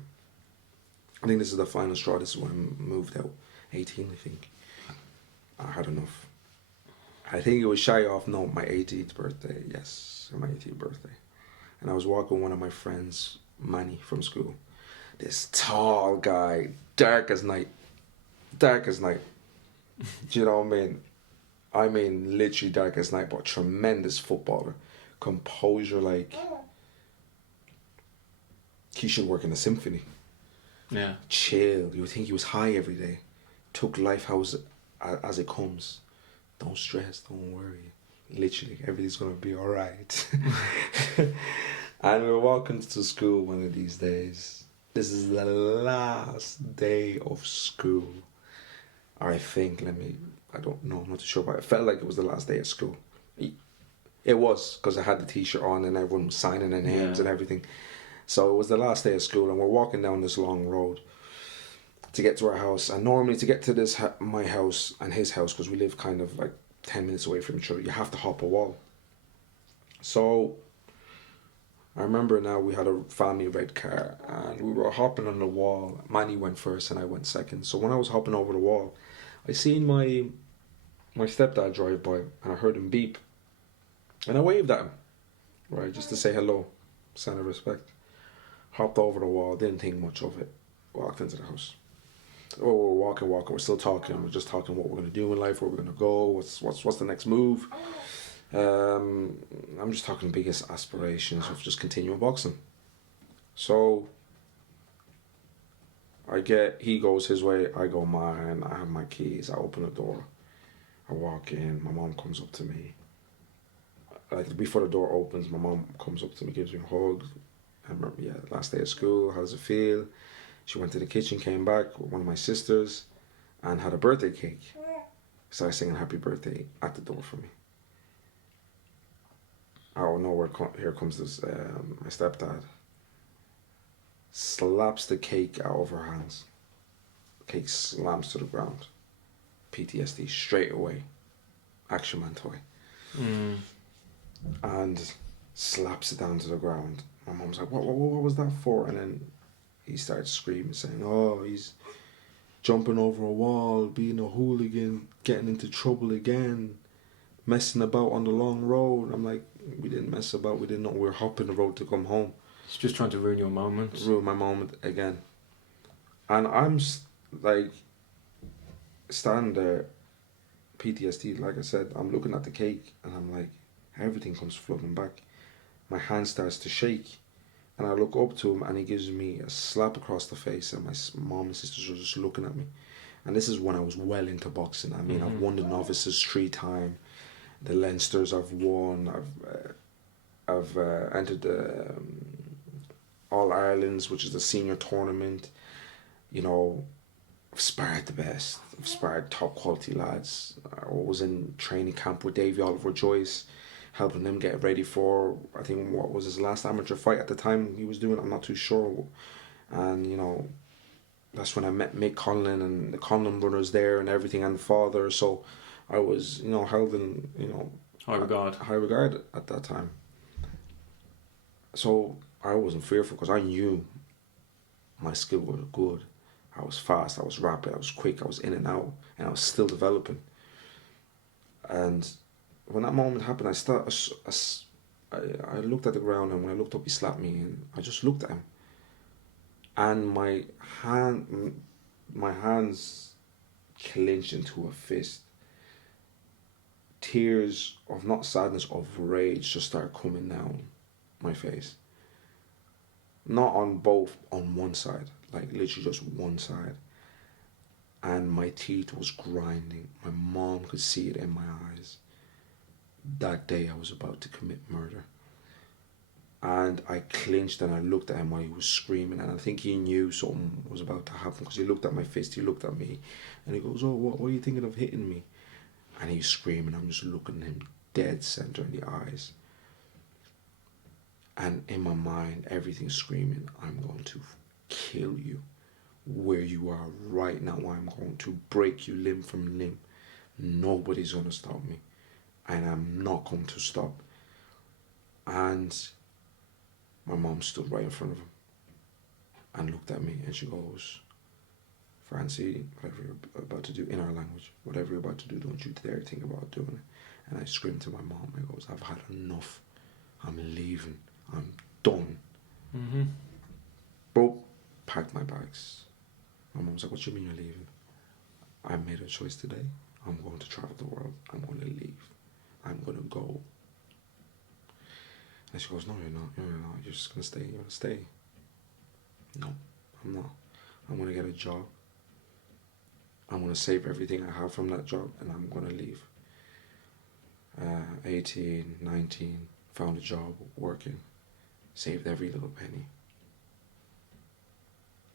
I think this is the final straw. This is when I moved out. 18, I think. I had enough. I think it was shy off, no, my 18th birthday. Yes, my 18th birthday. And I was walking with one of my friends, Manny, from school. This tall guy, dark as night. Dark as night. Do you know what I mean? I mean, literally dark as night, but tremendous footballer. Composure, like, he should work in a symphony. Yeah. Chill. You would think he was high every day. Took life as it comes. Don't stress, don't worry. Literally, everything's going to be alright. And we were walking to school one of these days. This is the last day of school. I think, I don't know, I'm not too sure, but it felt like it was the last day of school. It was, because I had the t-shirt on and everyone was signing their names and everything. So it was the last day of school, and we're walking down this long road to get to our house. And normally to get to this my house and his house, because we live kind of like 10 minutes away from each other, you have to hop a wall. So I remember now we had a family red car and we were hopping on the wall. Manny went first and I went second. So when I was hopping over the wall, I seen my my stepdad drive by, and I heard him beep, and I waved at him, right, just to say hello, sign of respect. Hopped over the wall, didn't think much of it, walked into the house. Oh, we're walking, we're still talking. We're just talking what we're gonna do in life, where we're gonna go, what's the next move. I'm just talking biggest aspirations of just continuing boxing. So he goes his way, I go mine. I have my keys. I open the door. I walk in. My mom comes up to me. Like before the door opens, my mom comes up to me, gives me a hug. I remember, last day of school. How does it feel? She went to the kitchen, came back with one of my sisters, and had a birthday cake. Started singing happy birthday at the door for me. Out of nowhere, here comes this, my stepdad. Slaps the cake out of her hands. The cake slams to the ground. PTSD straight away. Action Man toy. And slaps it down to the ground. My mom's like, what was that for? And then he starts screaming, saying, oh, he's jumping over a wall, being a hooligan, getting into trouble again, messing about on the long road. I'm like, we didn't mess about, we didn't know we were hopping the road to come home. He's just trying to ruin your moment. Ruin my moment again. And I'm like, standing there, PTSD, like I said, I'm looking at the cake and I'm like, everything comes flooding back. My hand starts to shake. And I look up to him and he gives me a slap across the face, and my mom and sisters are just looking at me. And this is when I was well into boxing. I mean, I've won the novices 3 times, the Leinsters I've won, I've entered the All Irelands, which is the senior tournament. You know, I've sparred the best. I've sparred top quality lads. I was in training camp with Davey Oliver Joyce, helping them get ready for, I think, what was his last amateur fight at the time he was doing, I'm not too sure. And, you know, that's when I met Mick Conlon and the Conlon brothers there and everything, and the father. So I was, you know, held in, you know, high regard at that time. So I wasn't fearful because I knew my skill was good. I was fast, I was rapid, I was quick, I was in and out, and I was still developing. And when that moment happened, I looked at the ground, and when I looked up, he slapped me, and I just looked at him. And my hands clenched into a fist. Tears of not sadness, of rage just started coming down my face. Not on both, on one side, like literally just one side. And my teeth was grinding. My mom could see it in my eyes. That day I was about to commit murder. And I clinched and I looked at him while he was screaming, and I think he knew something was about to happen because he looked at my fist, he looked at me, and he goes, oh, what are you thinking of hitting me? And he's screaming, I'm just looking at him dead center in the eyes. And in my mind, everything's screaming, I'm going to kill you where you are right now. I'm going to break you limb from limb. Nobody's going to stop me. And I'm not going to stop. And my mom stood right in front of him and looked at me, and she goes, Francy, whatever you're about to do, in our language, whatever you're about to do, don't you dare think about doing it. And I screamed to my mom, I goes, I've had enough. I'm leaving. I'm done. Both packed my bags. My mom's like, what do you mean you're leaving? I made a choice today. I'm going to travel the world. I'm going to leave. I'm going to go. And she goes, no, you're not. You're just going to stay. You're going to stay. No, I'm not. I'm going to get a job. I'm going to save everything I have from that job, and I'm going to leave. 18, 19, found a job, working, saved every little penny.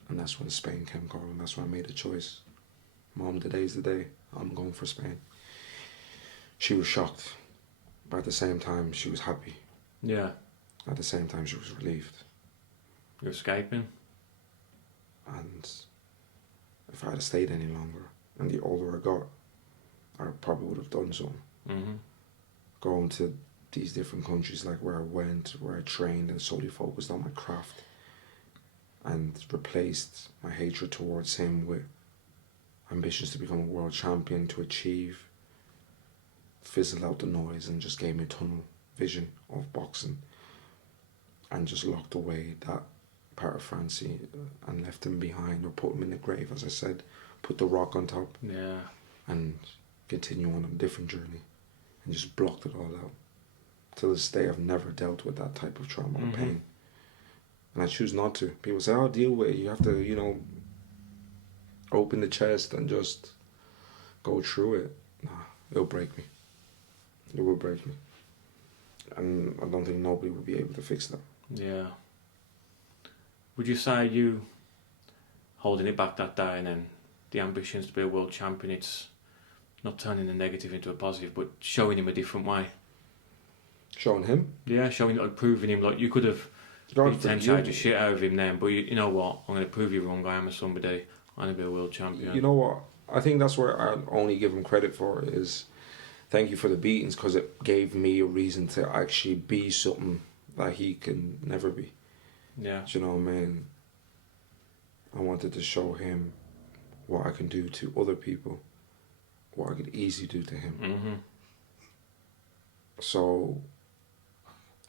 And that's when Spain came calling. That's when I made a choice. Mom, today's the day. I'm going for Spain. She was shocked. But at the same time, she was happy. Yeah. At the same time, she was relieved. You're escaping. And if I had stayed any longer, and the older I got, I probably would have done so. Going to these different countries, like where I went, where I trained and solely focused on my craft, and replaced my hatred towards him with ambitions to become a world champion, to achieve fizzled out the noise and just gave me tunnel vision of boxing, and just locked away that part of Francy and left him behind, or put him in the grave, as I said, put the rock on top, and continue on a different journey, and just blocked it all out. Till this day, I've never dealt with that type of trauma or pain, and I choose not to. People say, "Oh, deal with it. You have to, open the chest and just go through it." Nah, it'll break me. It will break me, and I don't think nobody will be able to fix that. Yeah. Would you say you holding it back that day, and then the ambitions to be a world champion, it's not turning the negative into a positive, but showing him a different way? Showing him? Yeah, proving him, like, you could have potentially the shit out of him then, but you know what? I'm going to prove you wrong. I am somebody. I'm going to be a world champion. You know what? I think that's where I only give him credit for is thank you for the beatings, because it gave me a reason to actually be something that he can never be. Yeah. Do you know what I mean? I wanted to show him what I can do to other people, what I could easily do to him. So,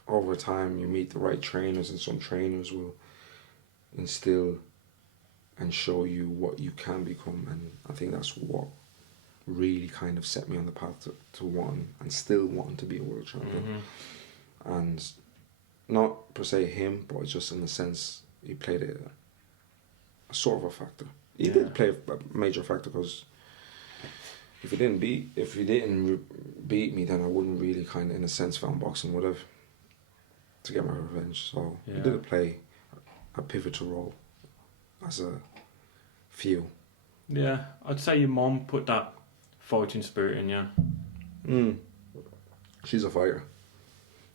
over time, you meet the right trainers, and some trainers will instill and show you what you can become, and I think that's what really kind of set me on the path to wanting, and still wanting to be a world champion. And not per se him, but just in the sense he played a sort of a factor. He did play a major factor, because if he didn't beat me, then I wouldn't really kind of, in a sense, found boxing would have to get my revenge. So he did play a pivotal role as a fuel. Yeah, I'd say your mom put that fighting spirit in you. She's a fighter.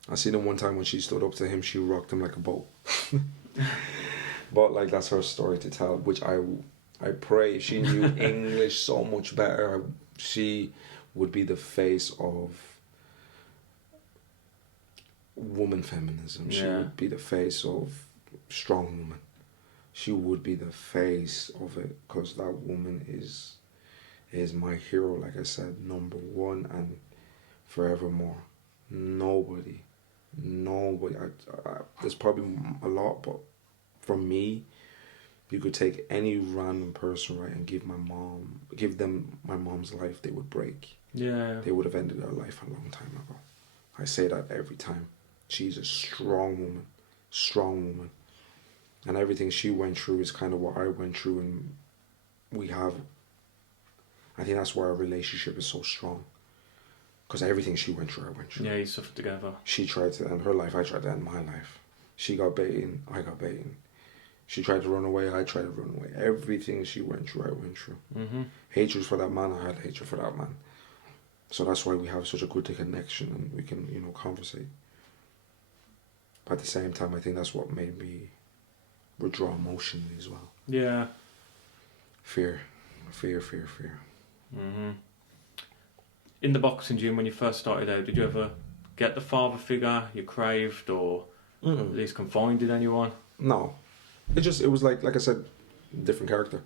I seen him one time when she stood up to him, she rocked him like a boat. But like, that's her story to tell, which I pray if she knew English so much better, she would be the face of woman feminism. She would be the face of strong woman. She would be the face of it, because that woman is my hero, like I said, number one and forevermore. Nobody, there's probably a lot, but for me, you could take any random person, right, and give them my mom's life, they would break. Yeah. They would have ended their life a long time ago. I say that every time. She's a strong woman. And everything she went through is kind of what I went through, and I think that's why our relationship is so strong. Because everything she went through, I went through. Yeah, you suffered together. She tried to end her life, I tried to end my life. She got beaten, I got beaten. She tried to run away, I tried to run away. Everything she went through, I went through. Hatred for that man, I had hatred for that man. So that's why we have such a good connection, and we can, conversate. But at the same time, I think that's what made me withdraw emotionally as well. Yeah. Fear. In the boxing gym, when you first started out, did you ever get the father figure you craved, or at least confided in anyone? No. It was like I said, different character.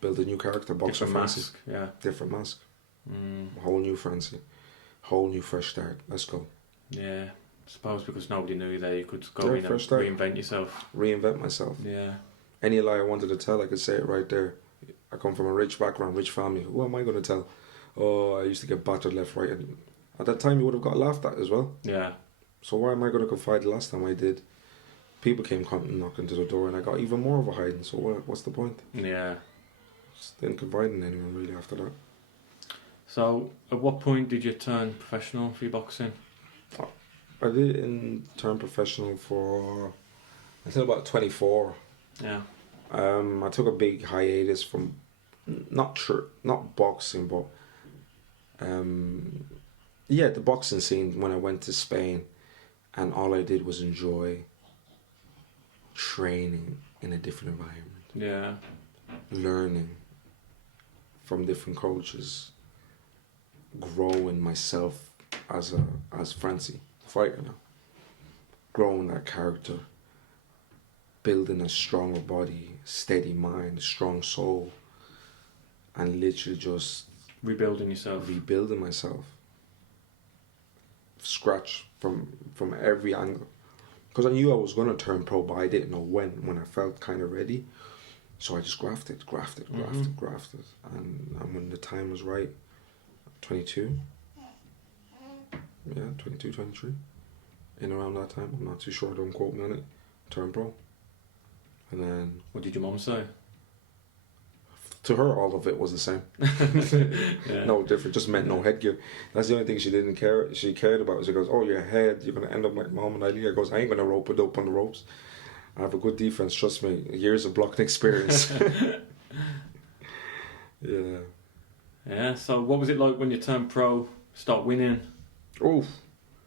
Build a new character, boxer Francy. Mask, yeah. Different mask. Whole new Francy. Whole new fresh start. Let's go. Yeah. I suppose because nobody knew that you could go in and reinvent yourself. Reinvent myself. Yeah. Any lie I wanted to tell, I could say it right there. I come from a rich background, rich family. Who am I going to tell? Oh, I used to get battered left, right. And at that time, you would have got laughed at as well. Yeah. So why am I going to confide the last time I did? People came knocking to the door, and I got even more of a hiding. So what's the point? Yeah. Just didn't confide in anyone really after that. So, at what point did you turn professional for your boxing? I didn't turn professional until about 24. Yeah. I took a big hiatus from not boxing, but the boxing scene when I went to Spain, and all I did was enjoy training in a different environment. Yeah. Learning from different coaches, growing myself as Francy, fighter now. Growing that character, building a stronger body, steady mind, strong soul, and literally just rebuilding yourself. Rebuilding myself. scratch from every angle. Because I knew I was going to turn pro, but I didn't know when I felt kind of ready. So I just grafted. And when the time was right, 22, yeah, 22, 23, in around that time, I'm not too sure, don't quote me on it, turned pro. And then... What did your mum say? To her, all of it was the same. Yeah. No different, just meant no headgear. That's the only thing she didn't care. She cared about. She goes, "Oh, your head, you're gonna end up like Mom and Ali." I goes, "I ain't gonna rope it up on the ropes. I have a good defense. Trust me. Years of blocking experience." Yeah. Yeah. So, what was it like when you turned pro? Start winning. Oof.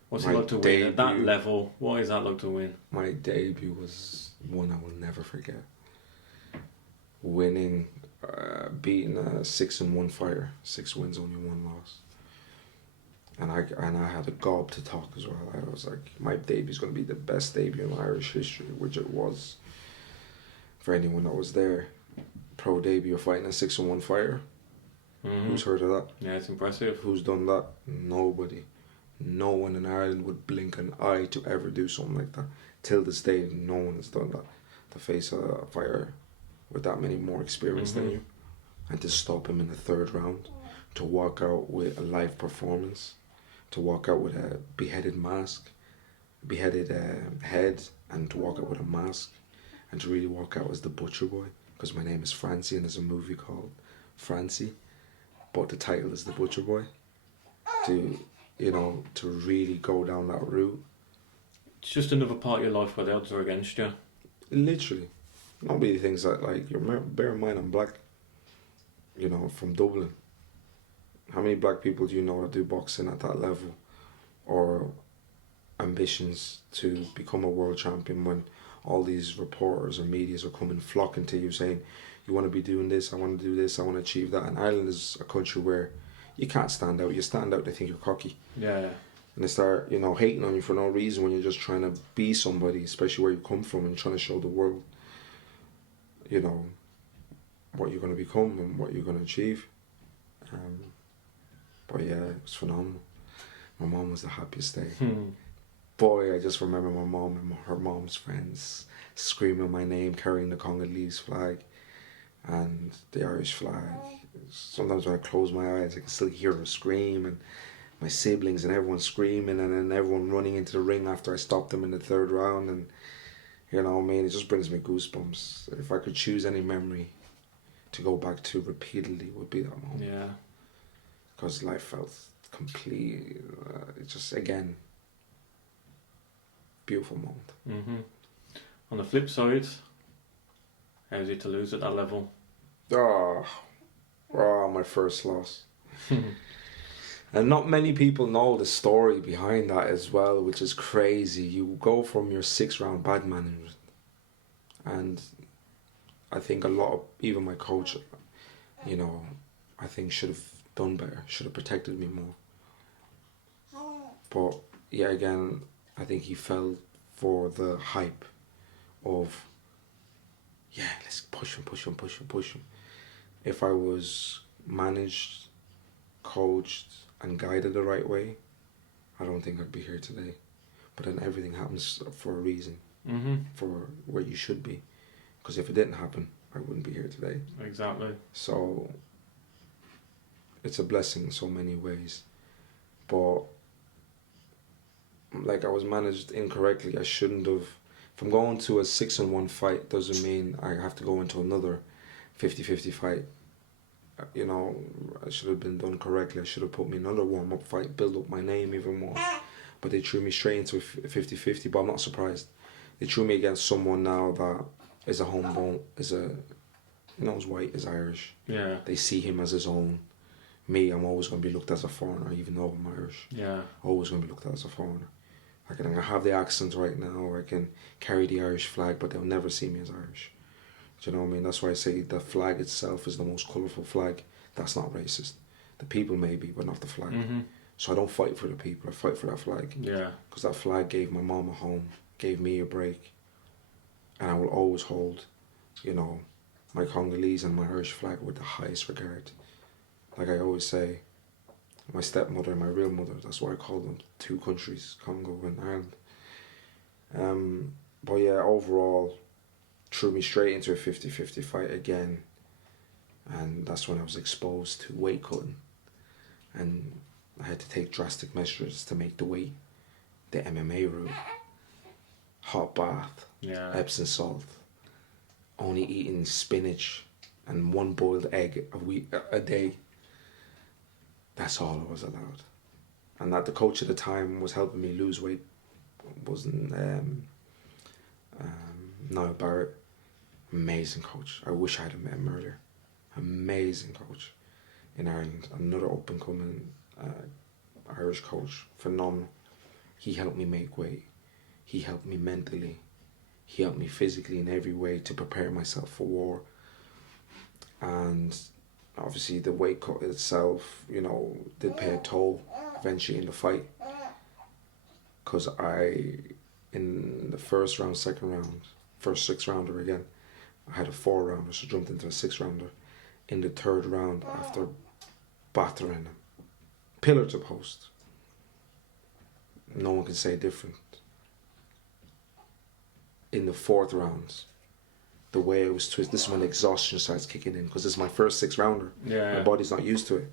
What's My it like to win at that debut. level? What is that like to win? My debut was one I will never forget. Winning, beating a 6-1 fighter, 6 wins, only 1 loss. And I had a gob to talk as well. I was like, my debute's going to be the best debut in Irish history, which it was. For anyone that was there, pro debut fighting a 6-1 fighter. Mm-hmm. Who's heard of that? Yeah, it's impressive. Who's done that? Nobody. No one in Ireland would blink an eye to ever do something like that. Till this day, no one has done that. To face a fighter with that many more experience than you, and to stop him in the 3rd round, to walk out with a live performance, to walk out with a beheaded head, and to walk out with a mask, and to really walk out as the Butcher Boy, because my name is Francy and there's a movie called Francy, but the title is The Butcher Boy. To really go down that route. It's just another part of your life where the odds are against you. Literally. Nobody thinks that, like, bear in mind I'm black, from Dublin. How many black people do you know that do boxing at that level, or ambitions to become a world champion, when all these reporters and medias are coming flocking to you saying, you want to be doing this, I want to do this, I want to achieve that. And Ireland is a country where you can't stand out. You stand out, they think you're cocky. Yeah. And they start, hating on you for no reason when you're just trying to be somebody, especially where you come from, and trying to show the world, what you're going to become and what you're going to achieve. But yeah, it was phenomenal. My mom was the happiest day. Boy, I just remember my mom and her mom's friends screaming my name, carrying the Congolese flag and the Irish flag. Sometimes when I close my eyes, I can still hear her scream, and my siblings and everyone screaming, and then everyone running into the ring after I stopped them in the 3rd round. And it just brings me goosebumps. If I could choose any memory to go back to repeatedly, it would be that moment. Yeah. Because life felt complete. It's just, again, beautiful moment. Mm-hmm. On the flip side, how is it to lose at that level? My first loss. And not many people know the story behind that as well, which is crazy. You go from your 6-round bad management, and I think a lot of, even my coach, I think should have done better, should have protected me more. But yeah, again, I think he fell for the hype of, let's push him. If I was managed, coached, and guided the right way, I don't think I'd be here today. But then everything happens for a reason, for where you should be. Because if it didn't happen, I wouldn't be here today. Exactly. So it's a blessing in so many ways. But like, I was managed incorrectly. I shouldn't have. If I'm going to a 6-1 fight, doesn't mean I have to go into another 50-50 fight. I should have been done correctly. I should have put me in another warm-up fight, build up my name even more. But they threw me straight into a 50-50, but I'm not surprised. They threw me against someone now that is a homeborn, is white, is Irish. Yeah. They see him as his own. Me, I'm always going to be looked at as a foreigner, even though I'm Irish. Yeah. Always going to be looked at as a foreigner. I can have the accent right now, I can carry the Irish flag, but they'll never see me as Irish. Do you know what I mean? That's why I say the flag itself is the most colourful flag. That's not racist. The people maybe, but not the flag. So I don't fight for the people, I fight for that flag. Yeah. Because that flag gave my mom a home, gave me a break. And I will always hold, my Congolese and my Irish flag with the highest regard. Like I always say, My stepmother and my real mother. That's why I call them two countries, Congo and Ireland. But yeah, overall, threw me straight into a 50-50 fight again. And that's when I was exposed to weight cutting. And I had to take drastic measures to make the weight. The MMA route. Hot bath. Yeah. Epsom salt. Only eating spinach and one boiled egg a day. That's all I was allowed. And that the coach at the time was helping me lose weight wasn't Niall Barrett. Amazing coach. I wish I had met him earlier. Amazing coach in Ireland. Another up and coming Irish coach. Phenomenal. He helped me make weight. He helped me mentally. He helped me physically in every way to prepare myself for war. And obviously the weight cut itself, did pay a toll eventually in the fight. Because in the first round, second round, first 6-rounder again, I had a 4-rounder, so jumped into a 6-rounder. In the third round, after battering him, pillar to post, no one can say different. In the 4th round, the way I was twisted, this is when exhaustion starts kicking in, because this is my first 6-rounder. Yeah. My body's not used to it.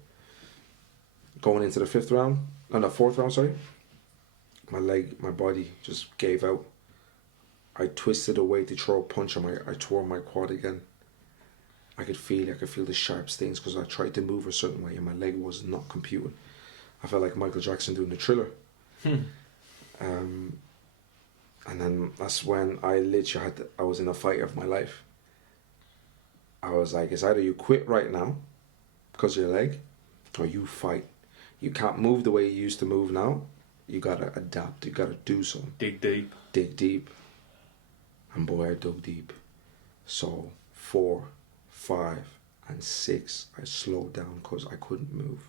Going into the 4th round, sorry, my body just gave out. I twisted away to throw a punch and I tore my quad again. I could feel the sharp stings because I tried to move a certain way and my leg was not computing. I felt like Michael Jackson doing the Thriller. And then that's when I literally I was in a fight of my life. I was like, it's either you quit right now because of your leg, or you fight. You can't move the way you used to move now. You gotta adapt. You gotta do something. Dig deep. Dig deep. And boy, I dug deep. So 4, 5, and 6, I slowed down because I couldn't move.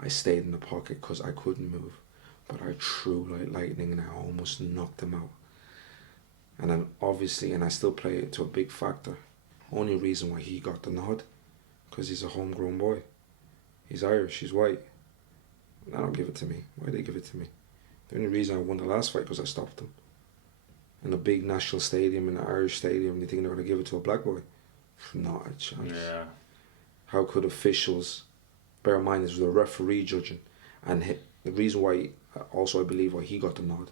I stayed in the pocket because I couldn't move. But I threw like lightning and I almost knocked him out. And then obviously, and I still play it to a big factor. Only reason why he got the nod, because he's a homegrown boy. He's Irish, he's white. I don't give it to me. Why they give it to me? The only reason I won the last fight because I stopped them. In a big national stadium, in an Irish stadium, they think they're going to give it to a black boy? Not a chance. Yeah. How could officials, bear in mind this was a referee judging, and the reason why, also I believe why he got the nod,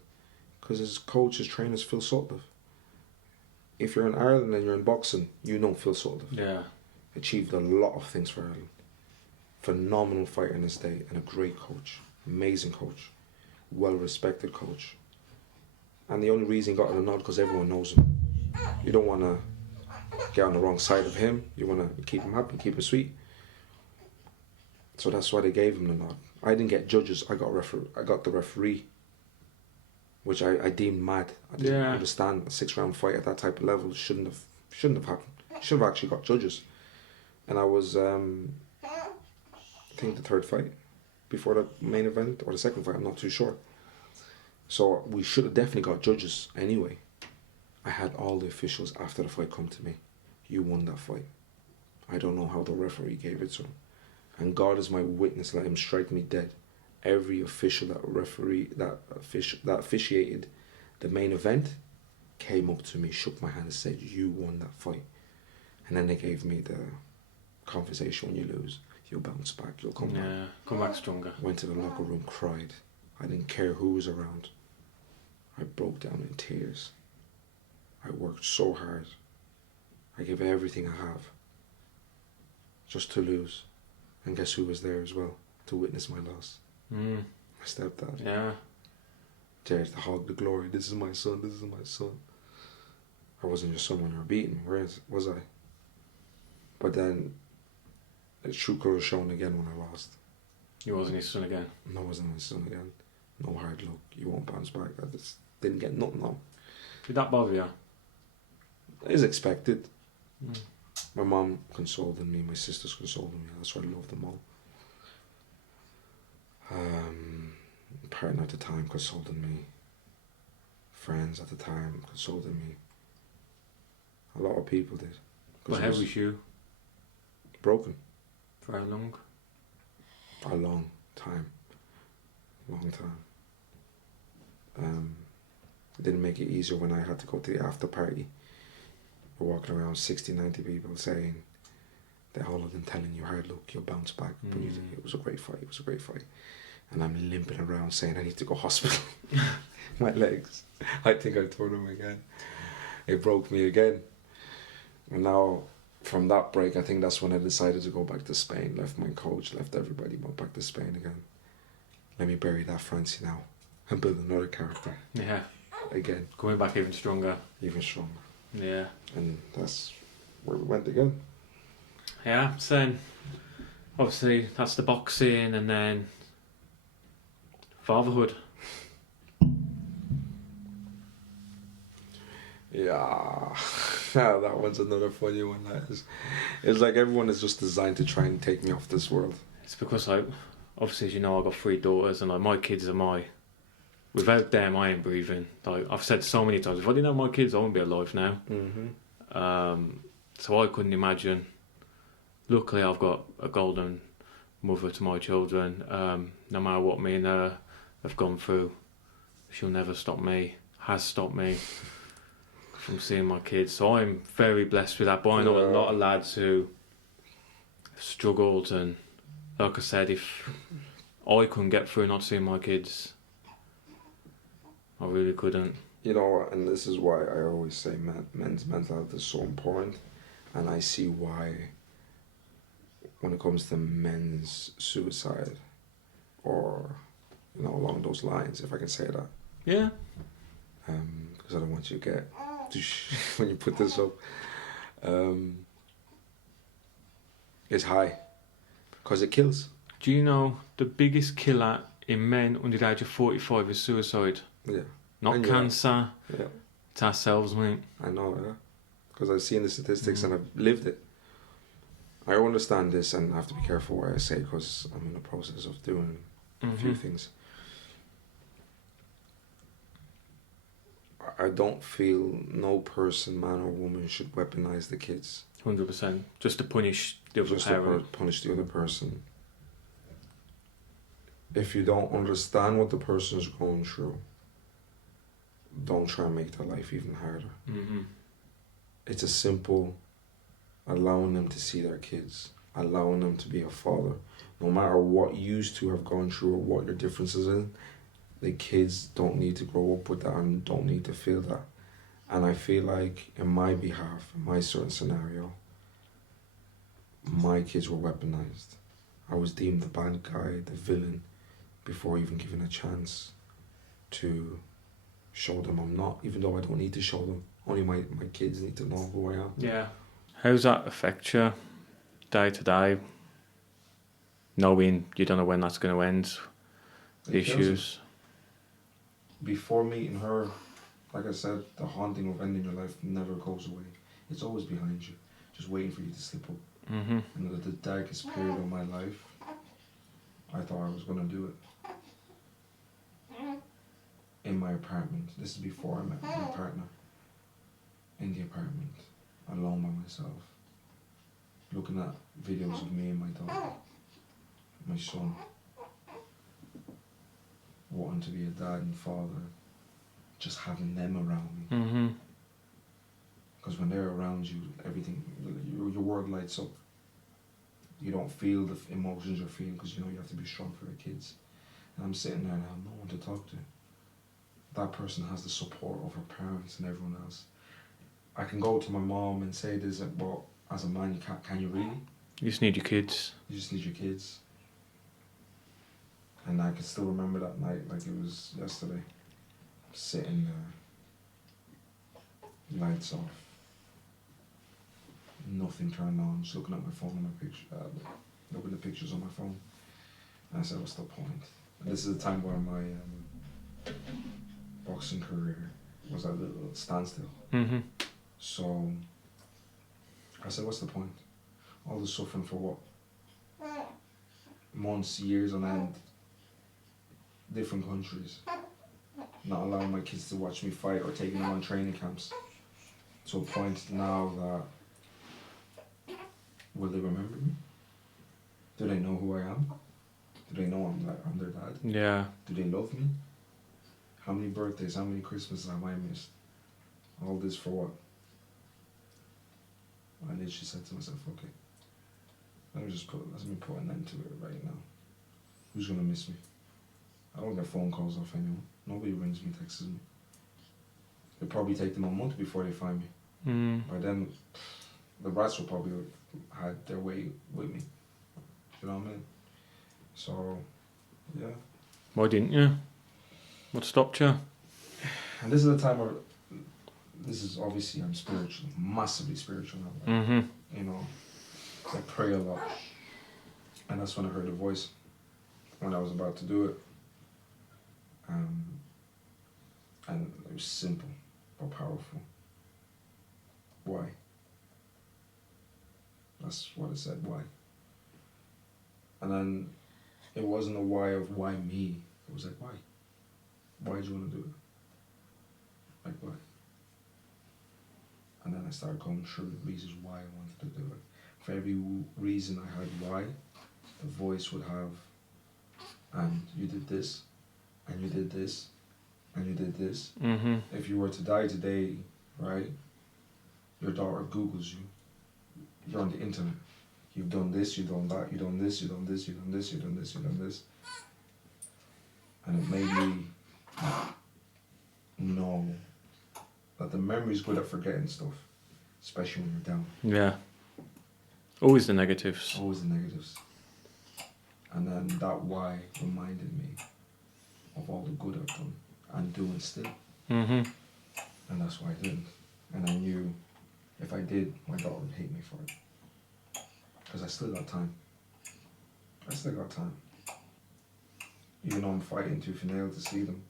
because his coach, his trainer is Phil Sutcliffe. If you're in Ireland and you're in boxing, you know Phil Sutcliffe. Yeah. Achieved a lot of things for Ireland. Phenomenal fighter in his day and a great coach. Amazing coach. Well-respected coach. And the only reason he got the nod because everyone knows him. You don't want to get on the wrong side of him. You want to keep him happy, keep him sweet. So that's why they gave him the nod. I didn't get judges. I got the referee, which I deemed mad. I didn't understand a 6-round fight at that type of level shouldn't have happened. Should have actually got judges. And I was I think the 3rd fight before the main event, or the 2nd fight, I'm not too sure. So we should have definitely got judges anyway. I had all the officials after the fight come to me. You won that fight. I don't know how the referee gave it to him. And God is my witness, let him strike me dead. Every official that officiated the main event came up to me, shook my hand and said, you won that fight. And then they gave me the conversation: when you lose, you'll bounce back, you'll come back. Yeah, come back stronger. Went to the locker room, cried. I didn't care who was around. I broke down in tears. I worked so hard. I gave everything I have just to lose. And guess who was there as well to witness my loss? My stepdad. Yeah. There to hog the glory. This is my son, this is my son. I wasn't your son when you were beating me, where was I? But then the true colours shown again when I lost. You wasn't his son again? No, I wasn't my son again. No hard luck. You won't bounce back. I just didn't get nothing on. Did that bother you? As expected. My mum consoled me, my sisters consoled me. That's why I love them all. Partner at the time consoled me. Friends at the time consoled me. A lot of people did. But how was you? Broken. For how long? How long? time. Long time. It didn't make it easier when I had to go to the after party. We're walking around 60, 90 people saying they're all of them telling you, hard look, you'll bounce back. But it was a great fight, And I'm limping around saying I need to go hospital. My legs. I think I tore them again. It broke me again. And now, from that break, I think that's when I decided to go back to Spain. Left my coach, left everybody, went back to Spain again. Let me bury that Francy now and build another character. Yeah. Again. Coming back even stronger. Even stronger. Yeah. And that's where we went again. Yeah, so then, obviously, that's the boxing and then fatherhood. Yeah, that one's another funny one. That is, it's like everyone is just designed to try and take me off this world. It's because, like, obviously, as you know, I've got 3 daughters, and like my kids are without them, I ain't breathing. Like I've said so many times, if I didn't have my kids, I wouldn't be alive now. So I couldn't imagine. Luckily, I've got a golden mother to my children. No matter what me and her have gone through, she'll never stop me. Has stopped me from seeing my kids. So I'm very blessed with that. But I know a lot of lads who have struggled, and like I said, if I couldn't get through not seeing my kids, I really couldn't. You know what, and this is why I always say men's mental health is so important, and I see why when it comes to men's suicide, or, you know, along those lines, if I can say that. Yeah. Because I don't want you to get, when you put this up, it's high, because it kills. Do you know the biggest killer in men under the age of 45 is suicide? Yeah. Not and cancer. Yeah. It's ourselves, mate. I know, yeah. Because I've seen the statistics and I've lived it. I understand this, and I have to be careful what I say because I'm in the process of doing a few things. I don't feel no person, man or woman, should weaponize the kids. 100%. Just to punish the other parent. Punish the other person. If you don't understand what the person's going through, don't try and make their life even harder. It's a simple allowing them to see their kids, allowing them to be a father. No matter what you used to have gone through or what your differences in, the kids don't need to grow up with that and don't need to feel that. And I feel like in my behalf, in my certain scenario, my kids were weaponized. I was deemed the bad guy, the villain, before even given a chance to show them I'm not, even though I don't need to show them. Only my kids need to know who I am. Yeah. How does that affect you day to day? Knowing you don't know when that's going to end. Issues. Before meeting her, like I said, the haunting of ending your life never goes away. It's always behind you, just waiting for you to slip up. And at the darkest period of my life, I thought I was going to do it. In my apartment. This is before I met my partner. In the apartment, alone by myself, looking at videos of me and my daughter, my son, wanting to be a dad and father, just having them around me. Because when they're around you, everything, your world lights up. You don't feel the emotions you're feeling because you know you have to be strong for the kids. And I'm sitting there and I have no one to talk to. That person has the support of her parents and everyone else. I can go to my mom and say this, well, as a man, can you really? You just need your kids. You just need your kids. And I can still remember that night like it was yesterday. Sitting there, lights off, nothing turned on, just looking at my phone and my picture, looking at the pictures on my phone. And I said, what's the point? And this is the time where my boxing career was at a little standstill. So I said, what's the point? All the suffering for what? Months, years on end, different countries, not allowing my kids to watch me fight or taking them on training camps. To a point now that, will they remember me? Do they know who I am? Do they know I'm their dad? Yeah. Do they love me? How many birthdays, how many Christmases have I missed? All this for what? I literally said to myself, okay, let me put an end to it right now. Who's gonna miss me? I don't get phone calls off anyone. Nobody rings me, texts me. It'll probably take them a month before they find me. By then, the rats will probably have had their way with me. You know what I mean? So, yeah. Why didn't you? What stopped you? And this is the time where, this is obviously, I'm spiritual, massively spiritual now. Right? You know, I pray a lot. And that's when I heard a voice, when I was about to do it. And it was simple but powerful. Why? That's what it said, why? And then it wasn't a why of why me. It was like, why? Why do you want to do it? Like, why? And then I started going through the reasons why I wanted to do it. For every reason I had why, the voice would have, and you did this, and you did this, and you did this. If you were to die today, right, your daughter Googles you, you're on the internet. You've done this, you've done that, you've done this, you've done this, you've done this, you've done this, you've done this. And it made me know that the memory's good at forgetting stuff, especially when you're down. Yeah. Always the negatives. Always the negatives. And then that why reminded me of all the good I've done and doing still. And that's why I didn't. And I knew if I did, my daughter would hate me for it. Because I still got time. I still got time. Even though I'm fighting tooth and nail to see them.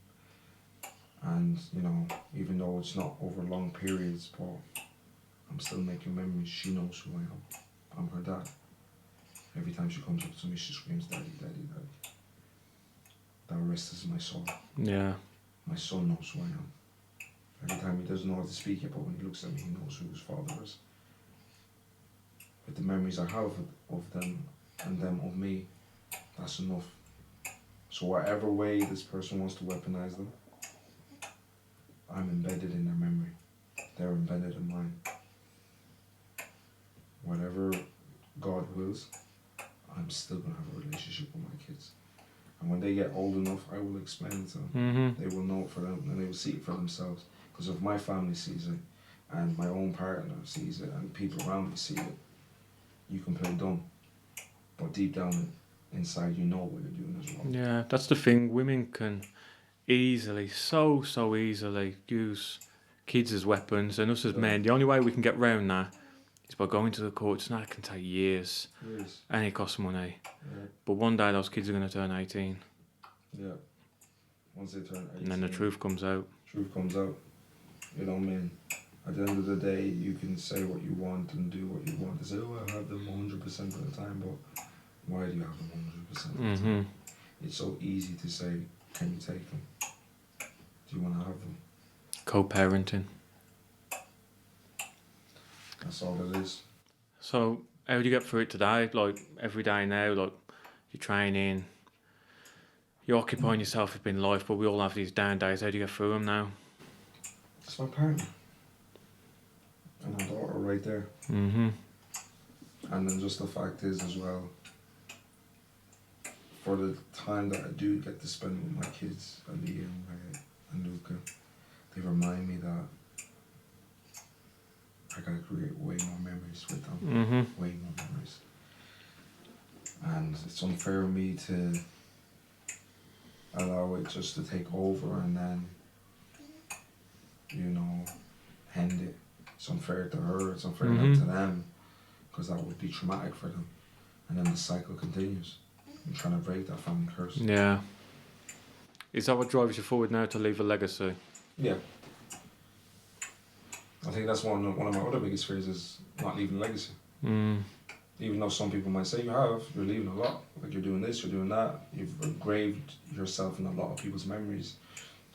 And, you know, even though it's not over long periods, but I'm still making memories. She knows who I am. I'm her dad. Every time she comes up to me, she screams, "Daddy, Daddy, Daddy." That rests my soul. Yeah. My son knows who I am. Every time he doesn't know how to speak it, but when he looks at me, he knows who his father is. With the memories I have of them and them of me, that's enough. So whatever way this person wants to weaponize them, I'm embedded in their memory. They're embedded in mine. Whatever God wills, I'm still going to have a relationship with my kids. And when they get old enough, I will explain it to them. They will know it for them and they will see it for themselves. Because if my family sees it, and my own partner sees it, and people around me see it, you can play dumb. But deep down inside, you know what you're doing as well. Yeah, that's the thing. Women can easily, so easily use kids as weapons, and us as men. The only way we can get round that is by going to the courts. Now it can take years. And it costs money. Yeah. But one day those kids are going to turn 18. Yeah. Once they turn 18. And then the truth comes out. Truth comes out. You know what I mean? At the end of the day, you can say what you want and do what you want. They say, "Oh, I have them 100% of the time," but why do you have them 100% of the time? It's so easy to say, "Can you take them? Do you want to have them?" Co-parenting. That's all it is. So, how do you get through it today? Like, every day now, like, you're training, you're occupying yourself up in life, but we all have these down days. How do you get through them now? It's my partner. And my daughter right there. And then just the fact is as well, for the time that I do get to spend with my kids, Aliyah and Luca, they remind me that I gotta create way more memories with them. Way more memories. And it's unfair of me to allow it just to take over and then, you know, end it. It's unfair to her, it's unfair to them, because that would be traumatic for them. And then the cycle continues. I'm trying to break that family curse. Yeah. Is that what drives you forward now, to leave a legacy? Yeah. I think that's one of my other biggest fears, is not leaving a legacy. Even though some people might say you're leaving a lot. Like, you're doing this, you're doing that. You've engraved yourself in a lot of people's memories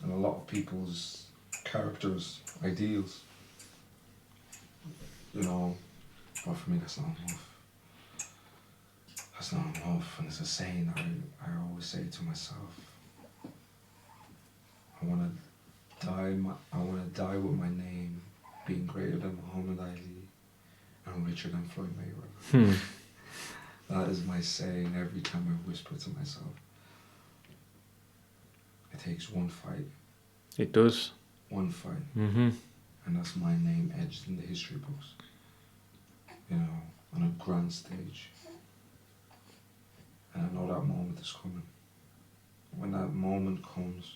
and a lot of people's characters, ideals. You know, but for me that's not enough. that's not enough. And it's a saying that I always say to myself. I want to die with my name being greater than Muhammad Ali and richer than Floyd Mayweather. That is my saying every time I whisper to myself. It takes one fight. It does. One fight. Mm-hmm. And that's my name edged in the history books. You know, on a grand stage. And I know that moment is coming. When that moment comes,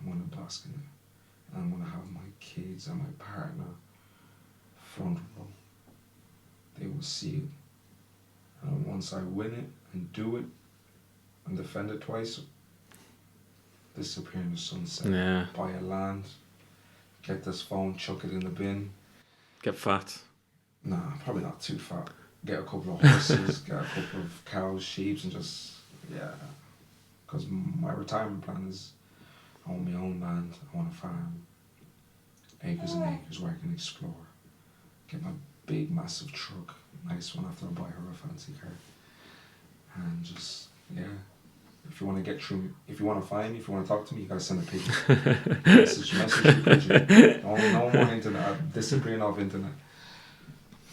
I'm going to bask in it. And I'm going to have my kids and my partner front row. They will see it. And once I win it and do it and defend it twice, disappear in the sunset, Yeah. buy a land, get this phone, chuck it in the bin. Get fat. Nah, probably not too fat. Get a couple of horses, get a couple of cows, sheep, and just, yeah. Because my retirement plan is I want my own land, I want a farm, acres and acres where I can explore. Get my big, massive truck, nice one after I buy her a fancy car. And just, yeah. If you want to get through, if you want to find me, if you want to talk to me, you gotta send a picture. message you, picture. No more internet. I'm disappearing off internet.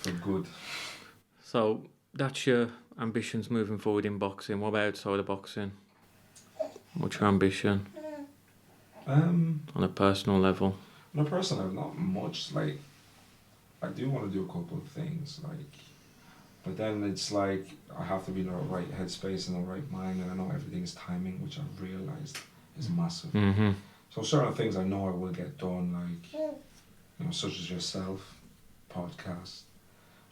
For good. So, that's your ambitions moving forward in boxing. What about outside of boxing? What's your ambition? On a personal level? On a personal level, not much. Like, I do want to do a couple of things, like, but then it's like I have to be in the right headspace and the right mind, and I know everything's timing, which I've realised is massive. Mm-hmm. So certain things I know I will get done, like, you know, such as yourself, podcast,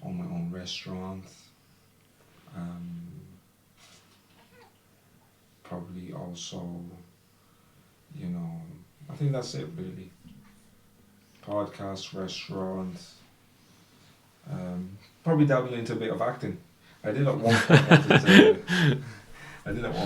own my own restaurant, probably also, you know, I think that's it really. Podcast, restaurant, probably dabbling into a bit of acting. I did at one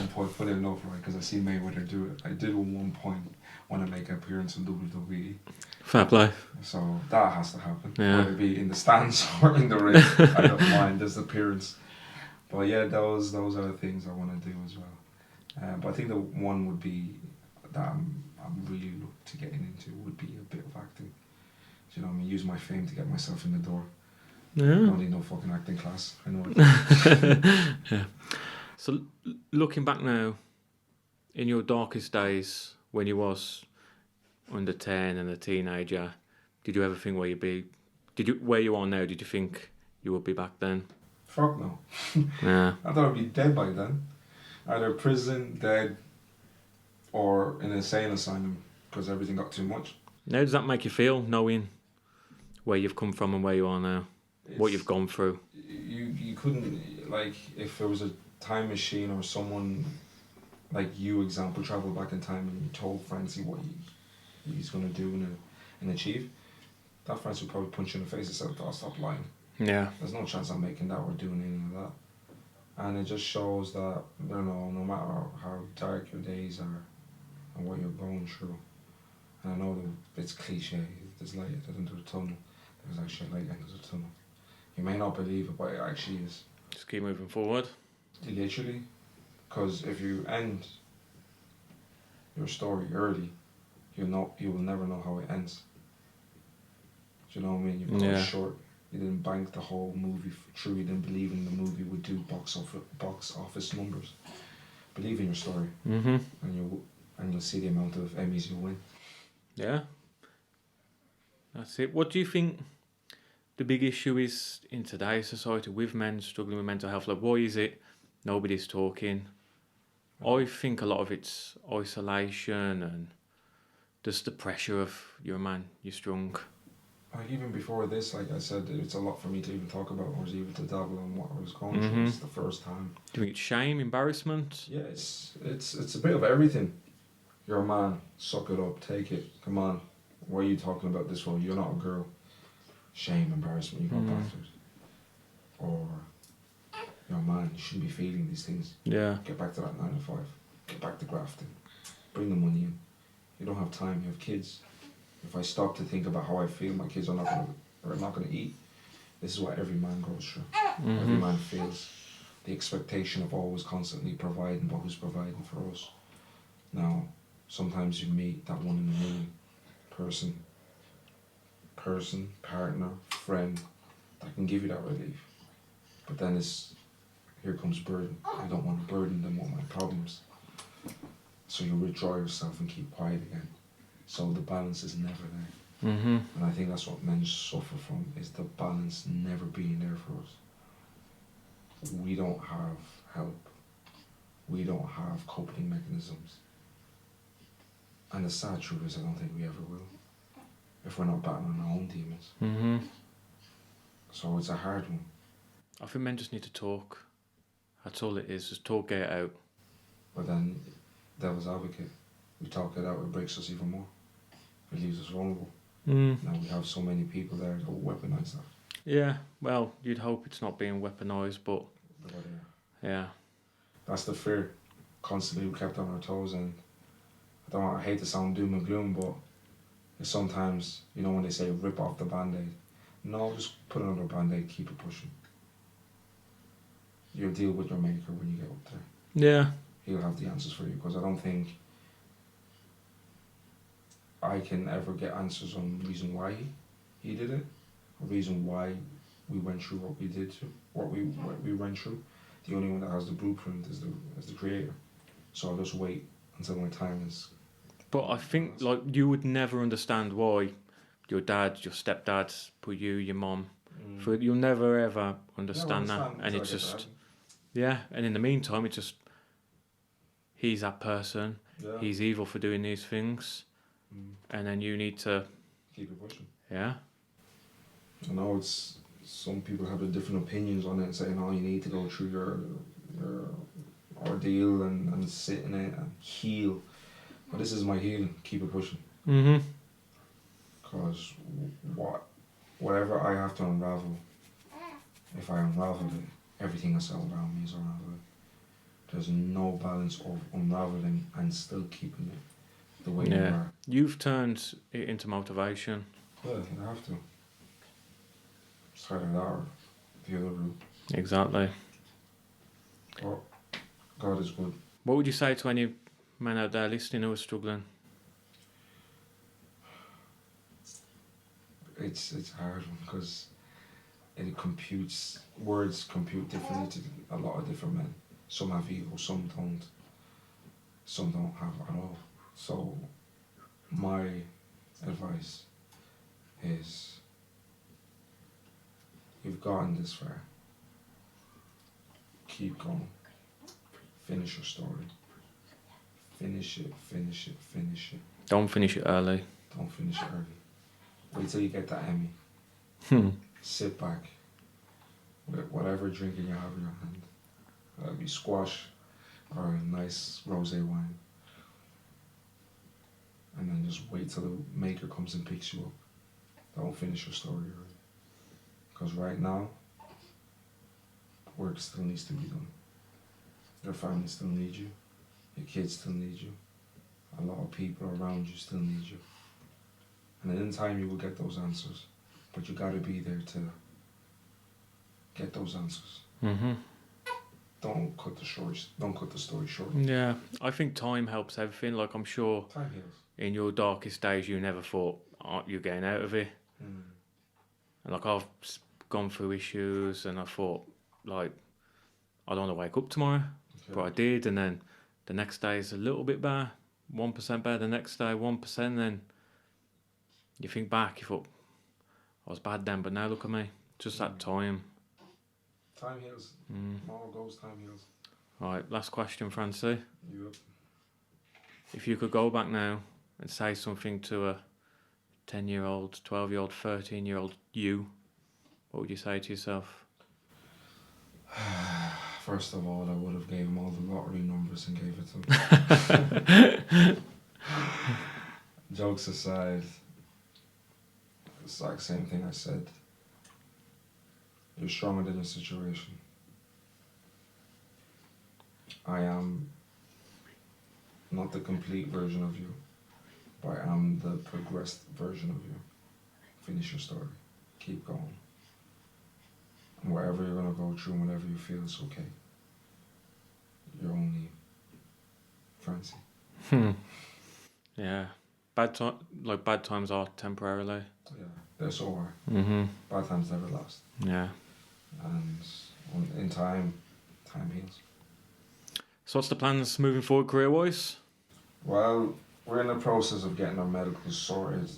point, funny enough, right, because I see Mayweather do it. I did at one point want to make an appearance in WWE. Fair play. So that has to happen. Yeah. Whether it be in the stands or in the ring, I don't mind this appearance. But yeah, those are the things I want to do as well. But I think the one would be that I'm really looking to getting into would be a bit of acting. Do you know what I mean? Use my fame to get myself in the door. Yeah. Don't need no fucking acting class. I know it. Yeah. So looking back now, in your darkest days when you was under 10 and a teenager, did you ever think where you are now, did you think you would be back then? Fuck no. Yeah. I thought I'd be dead by then. Either prison, dead, or in an insane asylum because everything got too much. How does that make you feel, knowing where you've come from and where you are now? What you've gone through? You couldn't, like, if there was a time machine or someone like you, example, travel back in time and you told Francy what he's going to do and achieve, that Francy would probably punch you in the face and say, "Oh, stop lying." Yeah. There's no chance I'm making that or doing any of that. And it just shows that, you know, no matter how dark your days are and what you're going through, and I know that it's cliche, there's light at the end of the tunnel, there's actually light at the end of the tunnel. You may not believe it, but it actually is. Just keep moving forward. Literally. Because if you end your story early, you will never know how it ends. Do you know what I mean? You've got it short. You didn't bank the whole movie through. You didn't believe in the movie would do box office numbers. Believe in your story, Mm-hmm. and you'll see the amount of Emmys you'll win. Yeah. That's it. What do you think the big issue is in today's society with men struggling with mental health? Like, why is it nobody's talking? I think a lot of it's isolation and just the pressure of you're a man, you're strong. Like even before this, like I said, it's a lot for me to even talk about or even to dabble on what I was going through. Mm-hmm. It's the first time. Do you think it's shame, embarrassment? Yeah, it's a bit of everything. You're a man, suck it up, take it, come on. Why are you talking about this for? You're not a girl. Shame, embarrassment, you got bastard. Or you're a man, you shouldn't be feeling these things. Yeah. Get back to that 9 to 5. Get back to grafting. Bring the money in. You don't have time, you have kids. If I stop to think about how I feel, my kids are not gonna eat. This is what every man goes through. Mm-hmm. Every man feels. the expectation of always constantly providing, but who's providing for us? Now, sometimes you meet that one in a million person, partner, friend that can give you that relief. But then here comes burden. I don't want to burden them with my problems. So you withdraw yourself and keep quiet again. So the balance is never there. Mm-hmm. And I think that's what men suffer from, is the balance never being there for us. We don't have help. We don't have coping mechanisms. And the sad truth is I don't think we ever will, if we're not battling our own demons. Mm-hmm. So it's a hard one. I think men just need to talk. That's all it is, just talk, get it out. But then, devil's advocate, we talk it out, it breaks us even more. It leaves us vulnerable. Now we have so many people there that will weaponize that. Yeah, well, you'd hope it's not being weaponised, but yeah. That's the fear. Constantly we kept on our toes, and I hate to sound doom and gloom, but it's sometimes, when they say rip off the band-aid, no, just put another band-aid, keep it pushing. You'll deal with your maker when you get up there. Yeah. He'll have the answers for you, because I don't think I can ever get answers on the reason why he did it, or reason why we went through what we did, what we went through. The only one that has the blueprint is the creator. So I'll just wait until my time is. But I think you would never understand why your dad, your stepdad put you, your mum. For you'll never ever understand that, and it's just and in the meantime, it's just he's that person. Yeah. He's evil for doing these things, and then you need to keep it pushing. Yeah. I know some people have different opinions on it, saying, "Oh, you need to go through your ordeal and sit in it and heal." But this is my healing. Keep it pushing. Because whatever I have to unravel, if I unravel it, everything else around me is unraveled. There's no balance of unraveling and still keeping it the way you are. You've turned it into motivation. Yeah, I have to. It's either that or the other route. Exactly. Well, God is good. What would you say to any men out there listening who are struggling? It's a hard one, because words compute differently to a lot of different men. Some have ego, some don't have at all. So my advice is, you've gotten this far, keep going, finish your story, finish it. Don't finish it early. Don't finish it early. Wait till you get that Emmy. Sit back with whatever drinking you have in your hand. That'll be squash or a nice rosé wine. And then just wait till the maker comes and picks you up. Don't finish your story early. Because right now, work still needs to be done. Your family still needs you. Your kids still need you. A lot of people around you still need you. And in time you will get those answers. But you gotta be there to get those answers. Don't cut the story short. Yeah, I think time helps everything. Like, I'm sure time heals. In your darkest days you never thought, aren't you getting out of it? And like, I've gone through issues and I thought, like, I don't want to wake up tomorrow. But I did, and then the next day is a little bit better, 1% better, the next day 1%, then you think back, you thought, I was bad then, but now look at me. Just that time. Time heals. All goes, time heals. Right, last question, Francy. Yep. If you could go back now and say something to a 10-year-old, 12-year-old, 13-year-old you, what would you say to yourself? First of all, I would have gave him all the lottery numbers and gave it to him. Jokes aside, it's like the same thing I said. You're stronger than your situation. I am not the complete version of you, but I am the progressed version of you. Finish your story. Keep going. And wherever you're going to go through and whatever you feel, it's okay. Francie. Yeah. Bad times are temporarily. Yeah, they're so hard. Mm-hmm. Bad times never last. Yeah. And in time heals. So what's the plans moving forward career-wise? Well, we're in the process of getting our medicals sorted.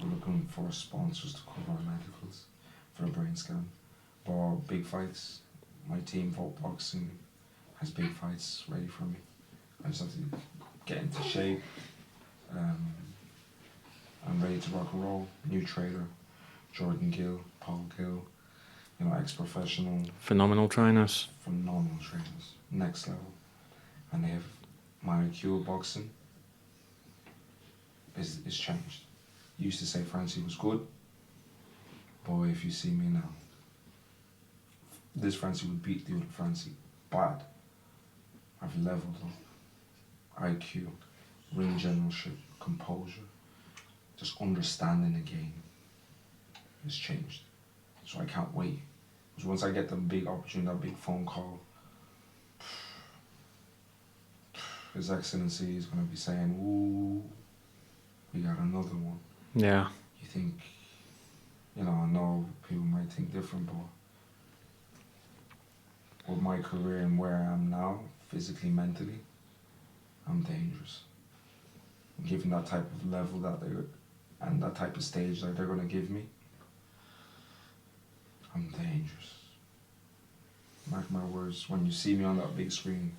We're looking for sponsors to cover our medicals for a brain scan. But big fights, my team, Vote Boxing, has big fights ready for me. I just have to get into shape. I'm ready to rock and roll. New trader, Jordan Gill, Paul Gill, ex-professional. Phenomenal trainers. Phenomenal trainers, next level. And they have my IQ of boxing is changed. Used to say Francie was good, but if you see me now, this Francie would beat the other Francie. Bad. I've leveled up. IQ, ring generalship, composure, just understanding the game has changed. So I can't wait. Because once I get the big opportunity, that big phone call, His Excellency is going to be saying, ooh, we got another one. Yeah. You think, I know people might think different, but with my career and where I am now, physically, mentally, I'm dangerous. Given that type of level and that type of stage that they're going to give me, I'm dangerous. Mark my words, when you see me on that big screen,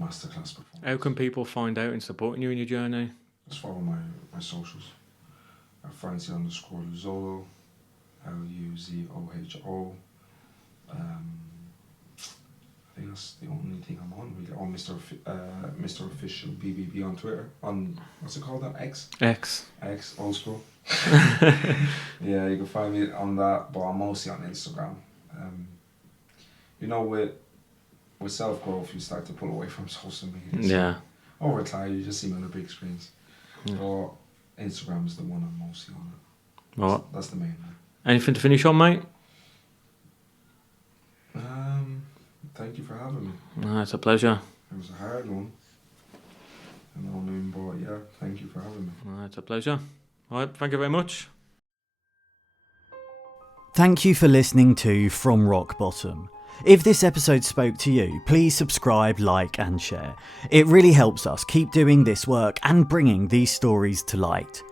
masterclass performance. How can people find out and supporting you in your journey? Just follow my socials. At Francy _Luzoho, Luzoho. I think that's the only thing I'm on really. Oh, Mr. Official BBB on Twitter. On what's it called? That X, old school. Yeah, you can find me on that, but I'm mostly on Instagram. With self growth, you start to pull away from social media. So Yeah. over time, you just see me on the big screens. Yeah. But Instagram is the one I'm mostly on. Right. That's the main one. Anything to finish on, mate? Thank you for having me. No, it's a pleasure. It was a hard one. But yeah, thank you for having me. No, it's a pleasure. All right, thank you very much. Thank you for listening to From Rock Bottom. If this episode spoke to you, please subscribe, like and share. It really helps us keep doing this work and bringing these stories to light.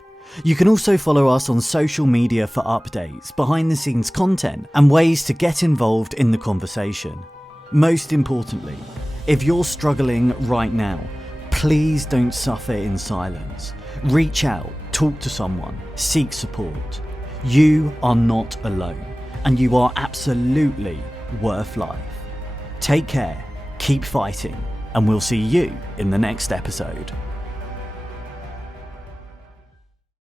You can also follow us on social media for updates, behind the scenes content and ways to get involved in the conversation. Most importantly, if you're struggling right now, please don't suffer in silence. Reach out, talk to someone, seek support. You are not alone, and you are absolutely worth life. Take care, keep fighting, and we'll see you in the next episode.